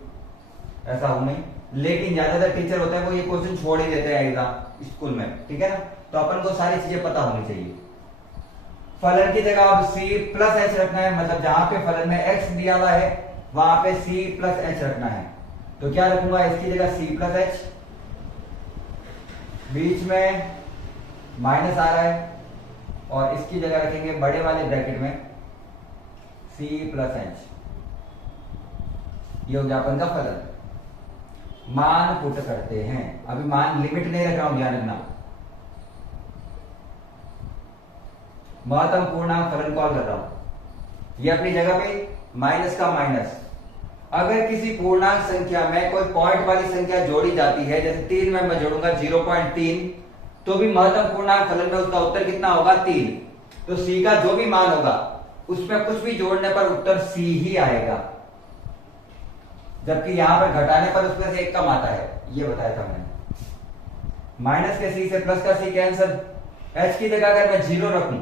ऐसा हूं नहीं, लेकिन ज्यादातर टीचर होते हैं वो ये क्वेश्चन छोड़ ही देते हैं एग्जाम स्कूल में, ठीक है ना। तो अपन को सारी चीजें पता होनी चाहिए। फलन की जगह अब c प्लस h रखना है, मतलब जहां पे फलन में x दिया हुआ है वहां पे c प्लस h रखना है। तो क्या रखूंगा, इसकी जगह c प्लस h, बीच में माइनस आ रहा है, और इसकी जगह रखेंगे बड़े वाले ब्रैकेट में c प्लस h। ये हो गया अपन का फलन। मान पुट करते हैं, अभी मान लिमिट नहीं रख रहा हूं, ध्यान रखना। महत्तम पूर्णांक फलन कॉल कर रहा हूं, ये अपनी जगह पे माइनस का माइनस। अगर किसी पूर्णांक संख्या में कोई पॉइंट वाली संख्या जोड़ी जाती है, जैसे 3 में मैं जोड़ूंगा 0.3, तो भी महत्तम पूर्णांक फलन में उसका उत्तर कितना होगा, 3। तो c का जो भी मान होगा उसमें कुछ भी जोड़ने पर उत्तर c ही आएगा। जबकि यहां पर घटाने पर उसमें से एक कम आता है, ये बताया था मैंने। माइनस के सी से प्लस का सी कैंसिल, एच की जगह अगर मैं 0 रखूं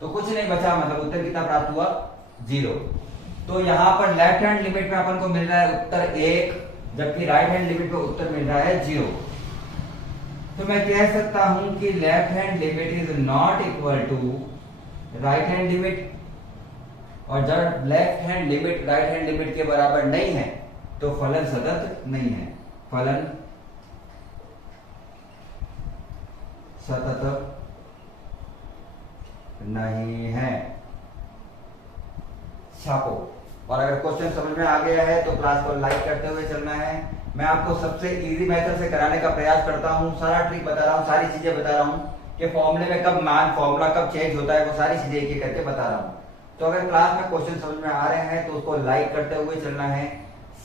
तो कुछ नहीं बचा, मतलब उत्तर कितना प्राप्त हुआ, 0। तो यहां पर लेफ्ट हैंड लिमिट में अपन को मिल रहा है उत्तर 1, जबकि राइट हैंड लिमिट में उत्तर मिल रहा है 0। तो मैं कह सकता हूं कि left hand limit is not equal to right hand limit, और जब left hand limit right hand limit के बराबर नहीं है तो फलन सतत नहीं है, फलन सतत नहीं है। छापो। और अगर क्वेश्चन समझ में आ गया है तो क्लास को लाइक करते हुए चलना है। मैं आपको सबसे इजी मेथड से कराने का प्रयास करता हूं, सारा ट्रिक बता रहा हूं, सारी चीजें बता रहा हूं कि फॉर्मूले में कब मान फॉर्मूला कब चेंज होता है, वो सारी चीजें एक एक करके बता रहा हूं। तो अगर क्लास में क्वेश्चन समझ में आ रहे हैं तो उसको लाइक करते हुए चलना है,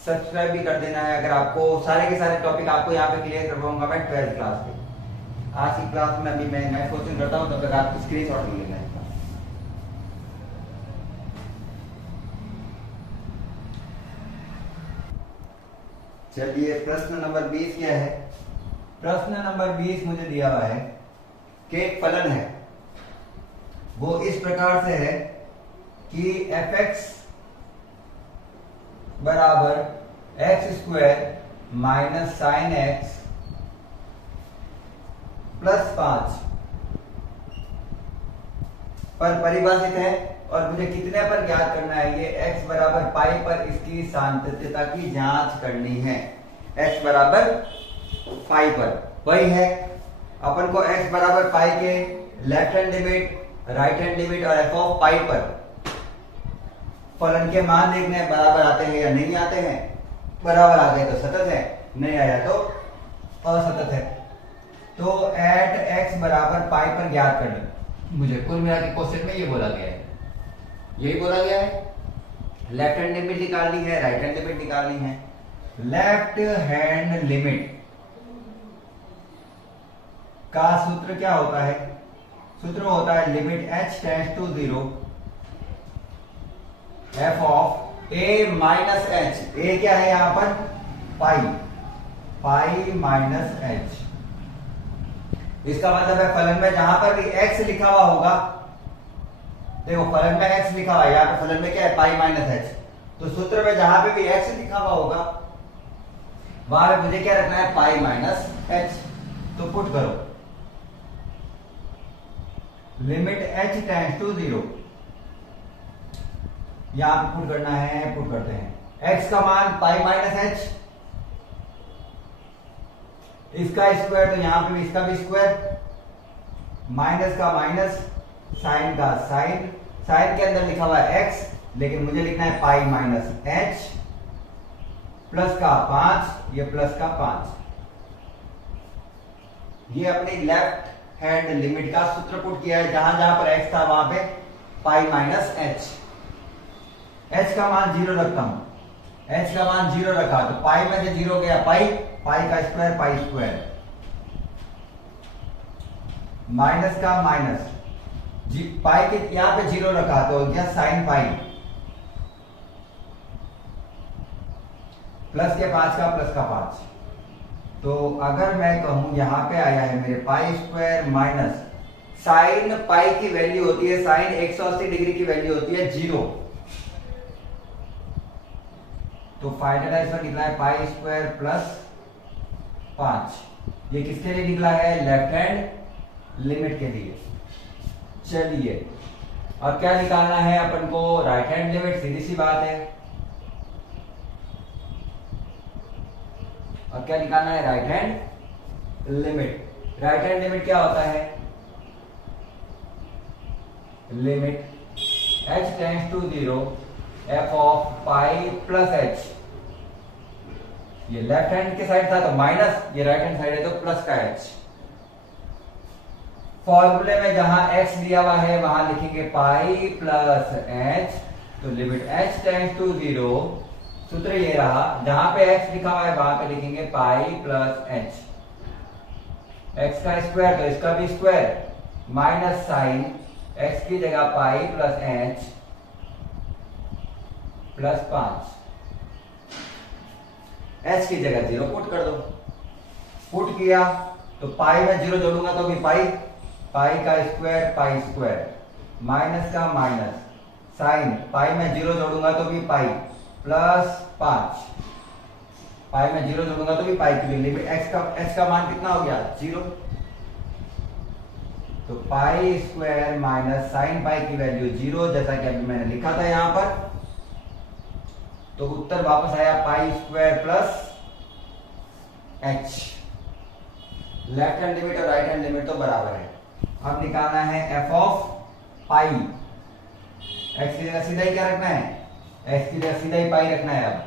सब्सक्राइब भी कर देना है। अगर आपको सारे के सारे टॉपिक आपको यहाँ पे क्लियर करवाऊंगा मैं 12th क्लास में। आज की क्लास में अभी मैं नेक्स्ट क्वेश्चन करता हूँ, तब तक आप स्क्रीनशॉट ले लेना है। चलिए प्रश्न नंबर 20 क्या है। प्रश्न नंबर 20 मुझे दिया हुआ है कि एक फलन है, वो इस प्रकार से है कि fx बराबर x² minus sign x plus 5 पर परिभाषित है, और मुझे कितने पर ज्ञात करना है, ये x बराबर पाई पर इसकी सातत्यता की जांच करनी है। x बराबर पाई पर वही है, अपन को x बराबर पाई के left hand limit, right hand limit और f ऑफ पाई पर फलन के मान देखने हैं, बराबर आते हैं या नहीं आते हैं। बराबर आ गए तो सतत है, नहीं आया तो असतत है। तो एट x बराबर पाई पर ज्ञात करना, मुझे कुल मिला के क्वेश्चन में ये बोला गया है, यही बोला गया है। लेफ्ट हैंड लिमिट निकालनी है, राइट हैंड लिमिट निकालनी है। लेफ्ट हैंड लिमिट का सूत्र क्या होता है, सूत्र होता है limit h tends to 0 f of a minus h। a क्या है यहां पर, पाई, पाई माइनस h। इसका मतलब है फलन में जहां पर भी x लिखा हुआ होगा, देखो फलन में x लिखा हुआ है, यहाँ पे फलन में क्या है, पाई माइनस h। तो सूत्र में जहां पे भी x लिखा हुआ होगा वहां पे मुझे क्या रखना है, पाई माइनस h। तो पुट करो लिमिट h टेंड्स टू 0, यहां पे पुट करना है, पुट करते हैं। x का मान पाई माइनस h, इसका स्क्वायर तो यहां पे भी इसका भी स्क्वायर, माइनस का माइनस, साइन का साइन, साइन के अंदर लिखा हुआ है x, लेकिन मुझे लिखना है पाई माइनस h, प्लस का 5, ये प्लस का 5। ये अपनी लेफ्ट हैंड लिमिट का सूत्र पुट किया है, जहां जहां पर x था वहां पे पाई माइनस h। h का मान 0 रखता हूं, h का मान 0 रखा तो पाई में से 0 गया पाई, पाई का स्क्वायर पाई स्क्वायर, माइनस का माइनस, पाई के यहां पे 0 रखा तो गया साइन पाई, प्लस के 5 का प्लस का 5। तो अगर मैं कहूं यहां पे आया है मेरे pi square minus sine pi की वैल्यू होती है, साइन 180 डिग्री की वैल्यू होती है 0। तो फाइनल आंसर निकला है पाई स्क्वायर प्लस 5। ये किसके लिए निकला है, लेफ्ट हैंड लिमिट के लिए। चलिए और क्या निकालना है अपन को, राइट हैंड लिमिट, सीधी सी बात है। और क्या निकालना है, right hand limit. Right hand limit क्या होता है, limit h tends to 0 f of pi plus h। ये लेफ्ट हैंड के साइड था तो माइनस, ये राइट हैंड साइड है तो प्लस का h। फॉर्मूले में जहां x दिया हुआ है वहां लिखेंगे पाई प्लस h, तो लिमिट h टेंड्स टू 0, सूत्र ये रहा, जहां पे x लिखा हुआ है वहां पे लिखेंगे पाई प्लस h। x का स्क्वायर तो इसका भी स्क्वायर, माइनस साइन x की जगह पाई प्लस h प्लस 5। एच की जगह 0 पुट कर दो। पुट किया तो पाई में 0 जोड़ूंगा तो भी पाई, पाई का स्क्वायर माइनस का माइनस, साइन पाई में 0 जोड़ूंगा तो भी पाई प्लस 5, पाई में 0 जोड़ूंगा तो भी पाई की लिमिट एच का मान कितना हो गया 0। तो pi square minus sine pi की वैल्यू 0, जैसा कि अभी मैंने लिखा था यहां पर। तो उत्तर वापस आया pi square plus H. Left hand limit और राइट हैंड लिमिट तो बराबर है। अब निकालना है एफ ऑफ पाई। एक्स की जगह सीधा ही क्या रखना है, एक्स की जगह सीधा ही पाई रखना है। अब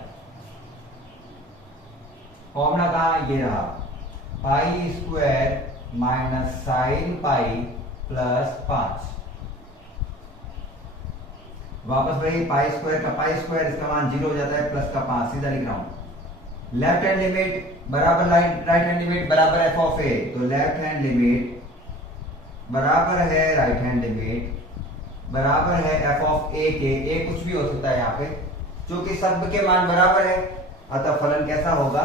फॉर्मूला कहा, ये रहा, pi square minus sine pi plus 5। वापस वही पाई स्क्वायर का पाई स्क्वायर, इसका मान 0 हो जाता है, प्लस का 5 सीधा लिख रहा हूं। लेफ्ट हैंड लिमिट बराबर राइट हैंड लिमिट बराबर एफ ऑफ ए, तो लेफ्ट हैंड लिमिट बराबर है राइट हैंड लिमिट बराबर है एफ ऑफ ए के। ए कुछ भी हो सकता है यहाँ पे, क्योंकि सब के मान बराबर है, अतः फलन कैसा होगा,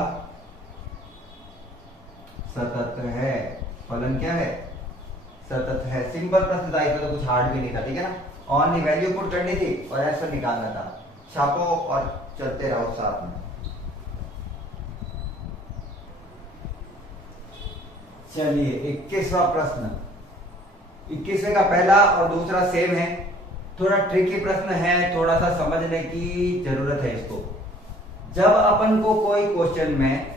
सतत है। फलन क्या है, सतत है। सिंपल प्रश्न था, इसमें तो कुछ हार्ड भी नहीं था, ठीक है ना। ऑनली वैल्यू पुट करनी थी और आंसर निकालना था। छापो और चलते रहो साथ में। चलिए 21वां प्रश्न। 21वें का पहला और दूसरा सेम है, थोड़ा ट्रिकी प्रश्न है, थोड़ा सा समझने की जरूरत है इसको। जब अपन को कोई क्वेश्चन में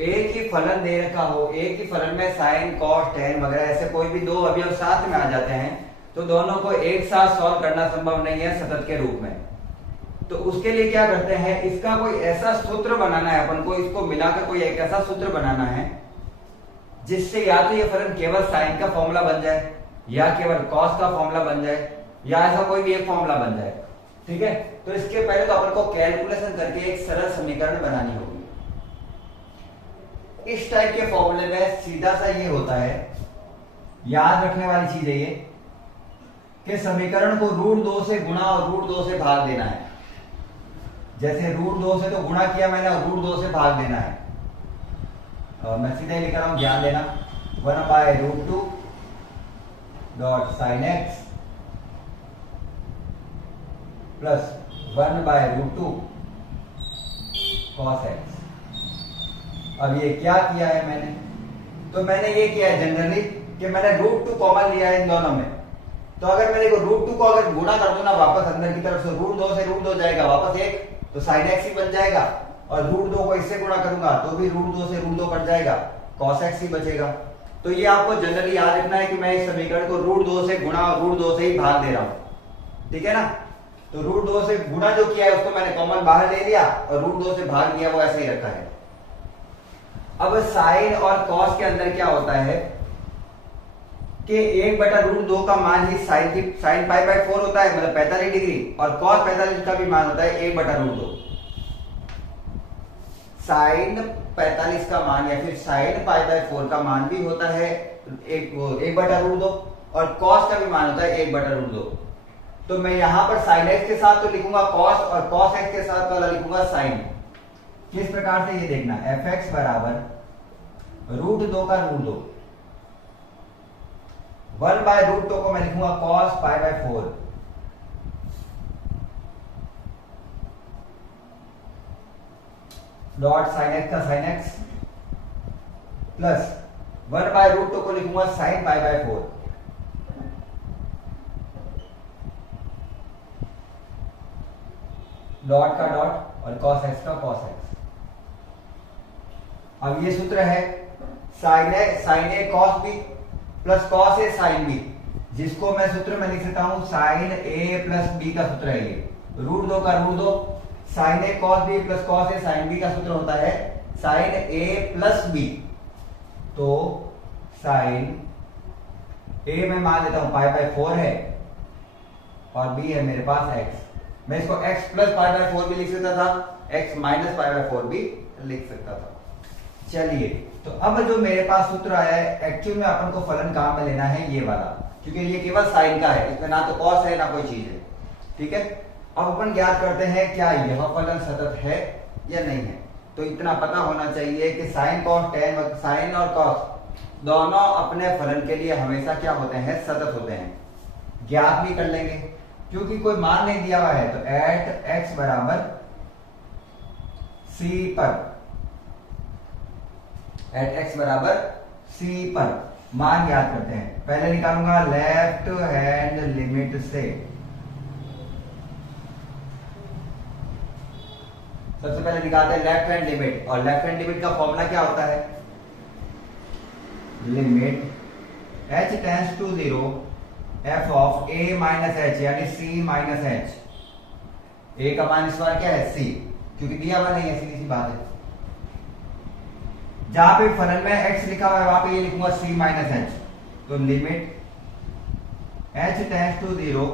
एक ही फलन दे रखा हो, एक ही फलन में साइन कॉस टेन वगैरह ऐसे कोई भी दो अवयव साथ में आ जाते हैं, तो दोनों को एक साथ सॉल्व करना संभव नहीं है सतत के रूप में। तो उसके लिए क्या करते हैं, इसका कोई ऐसा सूत्र बनाना है अपन को, इसको मिलाकर कोई एक ऐसा सूत्र बनाना है जिससे या तो ये फलन केवल साइन का फॉर्मूला बन जाए, या केवल कॉस का फॉर्मूला बन जाए, या ऐसा कोई भी एक फॉर्मूला बन जाए। ठीक है, तो इसके पहले तो अपन को कैलकुलेशन करके एक सरल समीकरण बनानी होगी। इस टाइप के फॉर्मूले में सीधा सा ये होता है, याद रखने वाली चीज है ये, कि समीकरण को √2 से गुणा और √2 से भाग देना है। जैसे √2 से तो गुणा किया मैंने और √2 से भाग देना है। और मैं सीधे लिख रहा हूं, ध्यान देना, 1/√2 dot sine x plus 1/√2 cos x. अब ये क्या किया है मैंने, तो मैंने ये किया है जनरली कि मैंने √2 कॉमन लिया है इन दोनों में। तो अगर मैंने √2 को अगर गुणा कर दो ना वापस अंदर की तरफ से, √2 से √2 जाएगा वापस 1, तो साइन एक्स ही बन जाएगा। और √2 को इससे गुणा करूंगा तो भी √2 से √2 कट जाएगा, कॉस एक्स ही बचेगा। तो ये आपको जनरली याद रखना है कि मैं इस समीकरण को √2 से गुणा और √2 से ही भाग दे रहा हूं। ठीक है ना, तो √2 से गुणा जो किया है उसको मैंने कॉमन बाहर ले लिया और √2 से भाग लिया, वो ऐसे ही रखा है। अब साइन और कॉस के अंदर क्या होता है कि 1/√2 का मान ही साइन π/4 होता है, मतलब 45 डिग्री, और कॉस 45 का भी मान होता है 1/√2। साइन 45 का मान या फिर साइन π/4 का मान भी होता है 1/√2 और कॉस का भी मान होता है 1/√2। तो मैं यहां पर साइन एक्स के साथ तो लिखूंगा कॉस और कॉस एक्स के साथ वाला लिखूंगा साइन। किस प्रकार से ये देखना, fx बराबर √2 का √2, 1/√2 को मैं लिखूंगा cos π/4 डॉट साइन एक्स का साइन एक्स प्लस 1/√2 को लिखूंगा साइन π/4 डॉट का डॉट और cos x का cos x। अब ये सूत्र है साइन ए cos b प्लस cos ए साइन b, जिसको मैं सूत्र में लिख सकता हूं साइन ए प्लस बी का सूत्र है ये, √2 का √2, साइन ए cos b प्लस cos ए साइन b का सूत्र होता है साइन ए प्लस बी। तो साइन ए में मान लेता हूं π/4 है और b है मेरे पास x। मैं इसको x प्लस π/4 भी लिख सकता था, x माइनस π/4 भी लिख सकता था। चलिए, तो अब जो मेरे पास सूत्र आया है, एक्चुअल में अपन को फलन काम में लेना है ये वाला, क्योंकि ये केवल साइन का है, इसमें ना तो कॉस है ना कोई चीज है। ठीक है, अब अपन ज्ञात करते हैं क्या यह फलन सतत है या नहीं है। तो इतना पता होना चाहिए कि साइन कॉस टेन, साइन और कॉस दोनों अपने फलन के लिए हमेशा क्या होते हैं, सतत होते हैं। ज्ञात भी कर लेंगे क्योंकि कोई मान नहीं दिया हुआ है। तो एट एक्स बराबर सी पर, एट एक्स बराबर सी पर मान ज्ञात करते हैं। पहले निकालूंगा लेफ्ट हैंड लिमिट से। सबसे पहले निकालते हैं लेफ्ट हैंड लिमिट, और लेफ्ट हैंड लिमिट का फॉर्मूला क्या होता है, limit h tends to 0 f of a minus h यानी c माइनस h। a का मान इस बार क्या है, c, क्योंकि दिया हुआ नहीं है, सीधी सी बात है। जहां पे फलन में x लिखा हुआ है वहां पे ये लिखूंगा c माइनस h। तो limit h tends to 0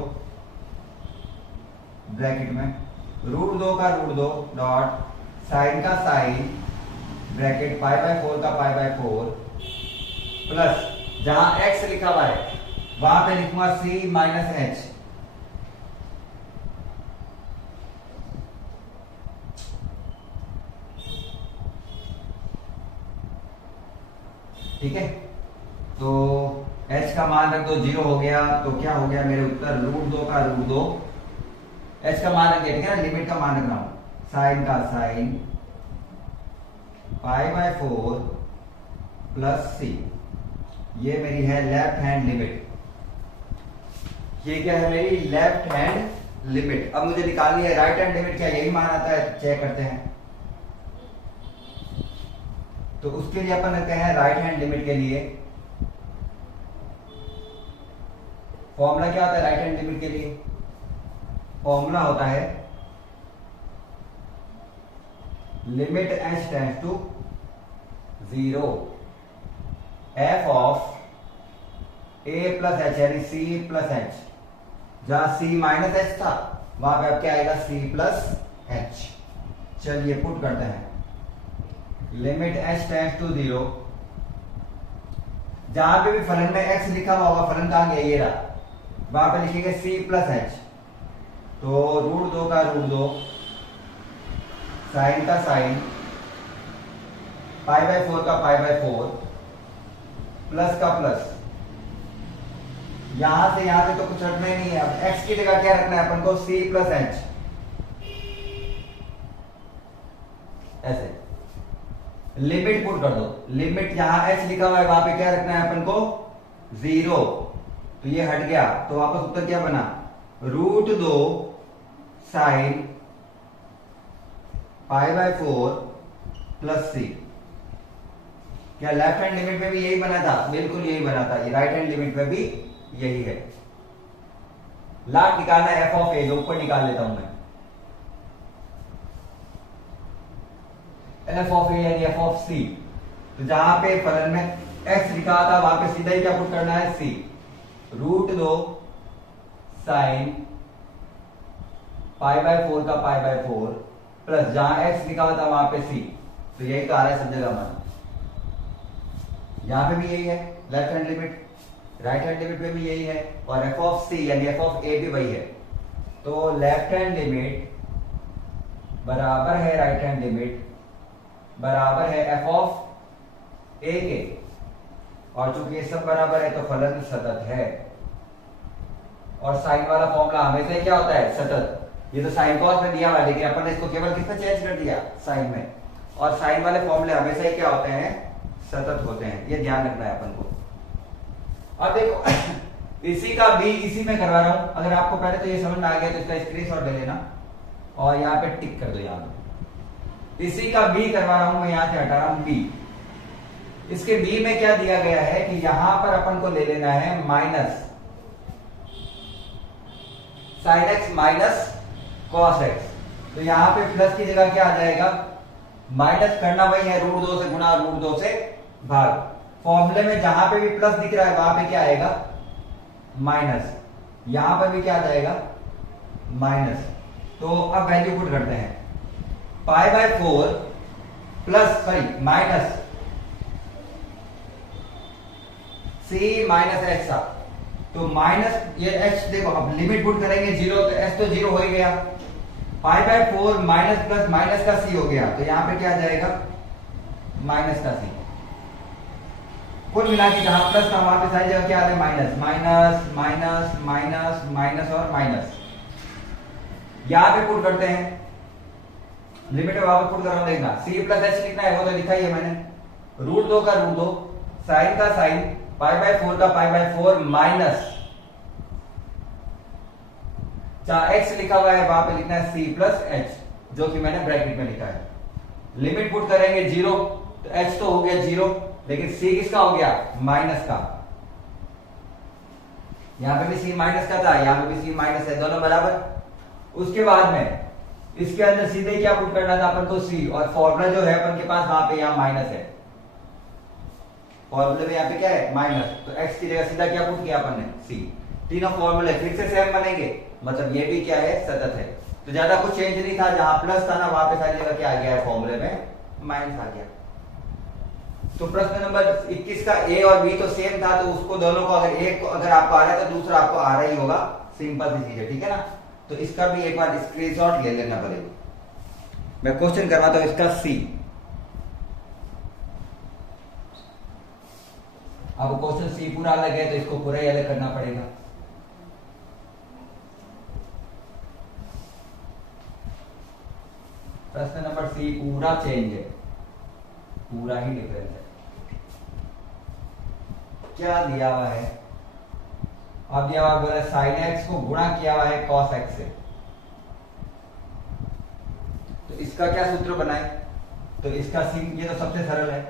bracket में √2 का √2 डॉट साइन का साइन ब्रैकेट π/4 का π/4 प्लस जहां x लिखा हुआ है वहां पे लिखूंगा c माइनस h। ठीक है, तो h का मान रख दो 0 हो गया, तो क्या हो गया मेरे उत्तर √2 का √2, h का मान रख दिया, ठीक है ना, लिमिट का मान रख रहा हूं, साइन का साइन π/4 प्लस c। ये मेरी है लेफ्ट हैंड लिमिट। ये क्या है, मेरी लेफ्ट हैंड लिमिट। अब मुझे निकालनी है राइट हैंड लिमिट। क्या यही मान आता है, चेक करते हैं। तो उसके लिए अपन कहते हैं राइट हैंड लिमिट के लिए फॉर्मूला क्या होता है, राइट हैंड लिमिट के लिए फॉर्मूला होता है limit h tends to 0 f of a plus h यानी c प्लस h। जहां c माइनस h था वहां पे अब क्या आएगा, c प्लस h। चलिए पुट करते हैं लिमिट h टेंड्स टू 0। जहां पे भी फलन में x लिखा हुआ होगा, फलन कहां गया, ये रहा, वहां पे लिखेंगे c प्लस h। तो √2 का √2 साइन का साइन π/4 का π/4 प्लस का प्लस, यहां से यहां पे तो कुछ रखना ही नहीं है। अब x की जगह क्या रखना है अपन को, c प्लस h। ऐसे लिमिट पुट कर दो, लिमिट जहां h लिखा हुआ है वहां पे क्या रखना है अपन को, 0। तो ये हट गया, तो वापस उत्तर क्या बना, √2 साइन π/4 प्लस c। क्या लेफ्ट हैंड लिमिट में भी यही बना था, बिल्कुल यही बना था। ये राइट हैंड लिमिट में भी यही है। लास्ट निकालना है f ऑफ a, जो ऊपर निकाल लेता हूं मैं, f ऑफ a यानी f ऑफ c। तो जहां पे फलन में x लिखा था वहां पे सीधा ही क्या पुट करना है, c। √2 साइन π/4 का π/4 प्लस जहां x लिखा हुआ था वहां पे c। तो यही तो आ रहा है सब जगह मान। यहां पे भी यही है left hand limit, right hand limit में भी यही है, और f ऑफ c यानी f ऑफ a भी वही है। तो लेफ्ट हैंड लिमिट बराबर है राइट हैंड लिमिट बराबर है f ऑफ a के, और चूंकि ये सब बराबर है तो फलन सतत है। और साइन वाला फॉर्मूला हमेशा ही क्या होता है, सतत। ये तो साइन कॉस में दिया हुआ है, लेकिन अपन ने इसको केवल किसमें चेंज कर दिया, साइन में। और साइन वाले फॉर्मूले हमेशा ही क्या होते हैं, सतत होते हैं। ये ध्यान रखना है अपन को। अब देखो इसी का b इसी में करवा रहा हूं। अगर आपको पहले तो ये समझ में आ गया तो इसका स्क्रीनशॉट ले लेना और यहाँ पे टिक कर दो। यहाँ इसी का b करवा रहा हूं मैं, यहां से हटा रहा हूं b। इसके b में क्या दिया गया है कि यहां पर अपन को ले लेना है minus sine x minus cos x. तो यहां पे प्लस की जगह क्या आ जाएगा, माइनस करना वही है, √2 से गुणा √2 से भाग। फॉर्मूले में जहां पे भी प्लस दिख रहा है वहां पे क्या आएगा, माइनस। यहां पर भी क्या आ जाएगा, माइनस। तो अब वैल्यू पुट करते हैं, π/4 plus sorry minus c minus x। तो माइनस ये h देखो, अब लिमिट पुट करेंगे 0 तो h तो 0 हो ही गया। Pi by 4 minus plus minus का सी हो गया, तो यहां पे क्या आ जाएगा माइनस का सी। कुल मिला के जहां प्लस था वहां पे सारी जगह क्या आ रहा है minus, minus minus minus minus और माइनस। यहां पे पुट करते हैं, लिमिट में वहां पे पुट कर रहा हूं, देखना सी प्लस एच लिखना है, वो तो लिखा ही है मैंने, रूट 2 का रूट 2, साइन का साइन, पाई बाय 4 का पाई बाय 4 माइनस, जहां एक्स लिखा हुआ है वहां पे लिखना है सी प्लस एच, जो कि मैंने ब्रैकेट में लिखा है। लिमिट पुट करेंगे 0, तो एच तो हो गया 0, लेकिन सी किसका हो गया माइनस का। यहां पे भी सी माइनस का था, यहां पे भी सी माइनस है, दोनों बराबर। उसके बाद में इसके अंदर सीधे क्या पुट करना था अपन को सी, और फॉर्मूला जो है अपन के पास वहां पे यहां माइनस है, फॉर्मूले में यहां पे क्या है माइनस, तो एक्स की जगह सीधा क्या पुट किया अपन ने सी। तीनों फॉर्मूले फिर से सेम बनेंगे, मतलब ये भी क्या है सतत है, तो ज्यादा कुछ चेंज नहीं था, जहां प्लस था ना वहां पे सारी जगह क्या आ गया है फॉर्मूले में माइनस आ गया। तो प्रश्न नंबर 21 का ए और बी तो सेम था, तो उसको दोनों को अगर एक अगर आपको आ रहा है तो दूसरा आपको आ रहा ही होगा, सिंपल सी चीज है, ठीक है ना। तो इसका भी एक बार स्क्रीनशॉट ले लेना पड़ेगा। मैं क्वेश्चन करवाता हूं इसका सी। अब क्वेश्चन सी पूरा अलग है तो इसको पूरा ही अलग करना पड़ेगा। प्रश्न नंबर सी पूरा चेंज है, पूरा ही डिफरेंस है। क्या दिया हुआ है, अब दिया हुआ बोला साइन एक्स को गुणा किया हुआ है कॉस एक्स से, तो इसका क्या सूत्र बनाए, तो इसका सी, ये तो सबसे सरल है,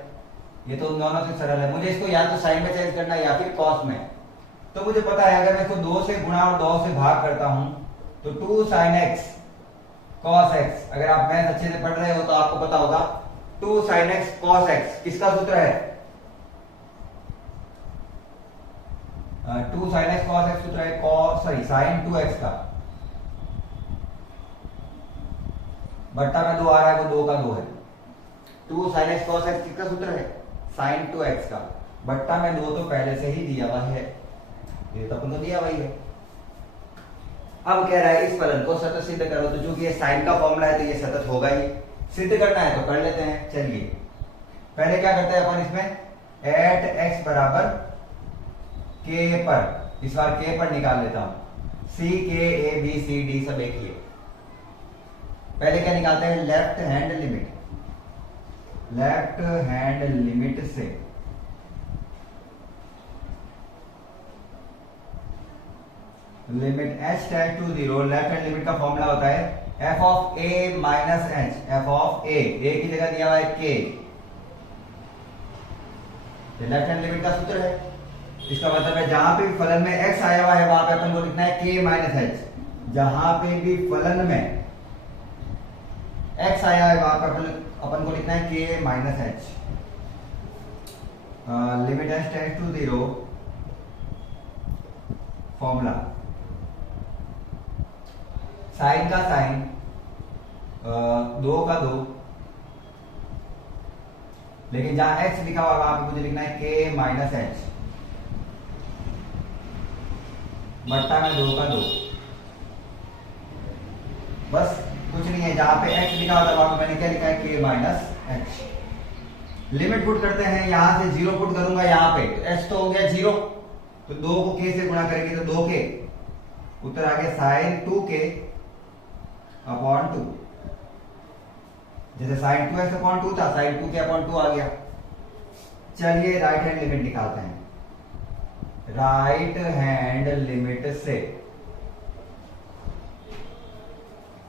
ये तो दोनों से सरल है। मुझे इसको या तो साइन में चेंज करना है या फिर कॉस में, तो मुझे पता है अगर मैं इसको 2 से गुणा और 2 से भाग करता हूं तो 2 साइन एक्स कॉस एक्स, अगर आप मैथ अच्छे से पढ़ रहे हो तो आपको पता होगा 2 साइन एक्स कॉस एक्स किसका सूत्र है, 2 साइन एक्स कॉस एक्स सूत्र है कॉस सॉरी साइन 2x का, बट्टा में 2 आ रहा है, वो 2 का 2 है। 2 साइन एक्स कॉस एक्स किसका सूत्र है साइन 2x का, बट्टा में 2 तो पहले से ही दिया हुआ है, ये तो अपन को दिया हुआ ही है। अब कह रहा है इस फलन को सतत सिद्ध करो, तो चूंकि ये साइन का फॉर्मूला है तो ये सतत होगा ही, सिद्ध करना है तो कर लेते हैं। चलिए पहले क्या करते हैं अपन इसमें एट एक्स बराबर के पर, इस बार के पर निकाल लेता हूं, सी के ए बी सी डी सब एक ही है। पहले क्या निकालते हैं left hand limit, left hand limit से limit h tend to 0, left hand limit का फॉर्मूला होता है f of a minus h, f of a की जगह दिया हुआ है k, लेफ्ट हैंड लिमिट का सूत्र है। इसका मतलब है जहां पे भी फलन में x आया हुआ है वहां पे अपन को लिखना है k माइनस h, जहां पे भी फलन में x आया है वहां पर अपन को लिखना है k minus h। Limit h tend to 0 formula sine का साइन 2 का 2, लेकिन जहां x लिखा हुआ वहां पे मुझे लिखना है k माइनस h, बट्टा में 2 का 2, बस कुछ नहीं है। जहां पे x लिखा हुआ था वहां पे मैंने क्या लिखा है k minus h। Limit put करते हैं, यहां से 0 पुट करूंगा यहाँ पे, तो h तो हो गया 0, तो 2 को k से गुणा करेंगे तो 2k, उत्तर आ गया साइन 2k अपॉन 2, जैसे साइन 2x अपॉन 2 था साइन 2k अपॉन 2 आ गया। चलिए राइट हैंड लिमिट निकालते हैं, राइट हैंड लिमिट से,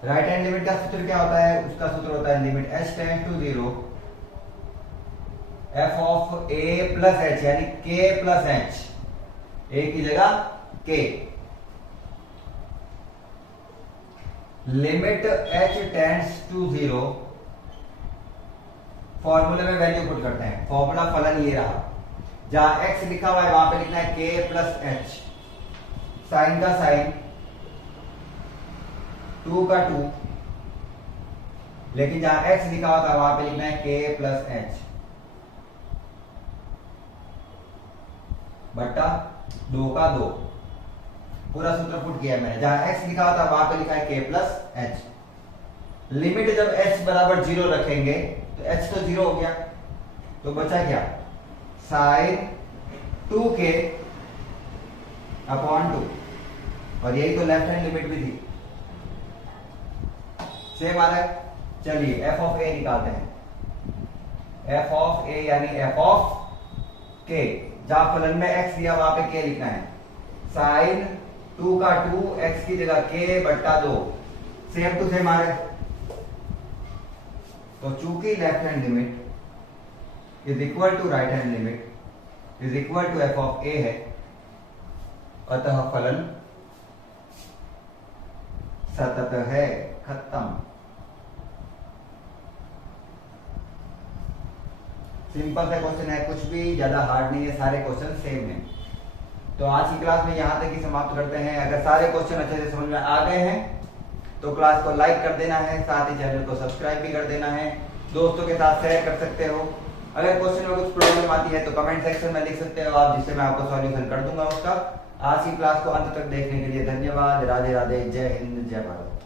राइट हैंड लिमिट का सूत्र क्या होता है, उसका सूत्र होता है limit h tend to 0 f of a plus h, यानी k प्लस h, a की जगह k, limit h tends to 0, फॉर्मूले में वैल्यू पुट करते हैं, फॉर्मूला फलन ये रहा, जहां x लिखा हुआ है वहां पे लिखना है k प्लस h, साइन का साइन 2 का 2, लेकिन जहां x लिखा हुआ था वहां पे लिखना है k प्लस h, बट्टा 2 का 2, पूरा सूत्र पुट किया मैंने, जहां x लिखा हुआ था वहां पे लिखा है k प्लस h। लिमिट जब h बराबर 0 रखेंगे तो h तो 0 हो गया, तो बचा क्या, साइन 2k अपॉन 2, और यही तो लेफ्ट हैंड लिमिट भी थी, सेम आ रहा है। चलिए एफ ऑफ ए निकालते हैं, एफ ऑफ ए यानी एफ ऑफ के, जहां फलन में x दिया वहां पे k लिखना है, साइन 2 का 2 x की जगह k बट्टा 2, सेम टू सेम आ रहा है। तो चूंकि left hand limit is equal to right hand limit is equal to F of A है, अतः फलन सतत है, खत्म। सिंपल सा क्वेश्चन है, कुछ भी ज्यादा हार्ड नहीं है, सारे क्वेश्चन सेम हैं। तो आज की क्लास में यहां तक ही समाप्त करते हैं। अगर सारे क्वेश्चन अच्छे से समझ में आ गए हैं तो क्लास को लाइक कर देना है, साथ ही चैनल को सब्सक्राइब भी कर देना है, दोस्तों के साथ शेयर कर सकते हो। अगर क्वेश्चन में कुछ प्रॉब्लम आती है तो कमेंट सेक्शन में लिख सकते हो आप, जिससे मैं आपको सॉल्यूशन कर दूंगा उसका। आज की क्लास को अंत तक देखने के लिए धन्यवाद। राधे राधे, जय हिंद, जय भारत।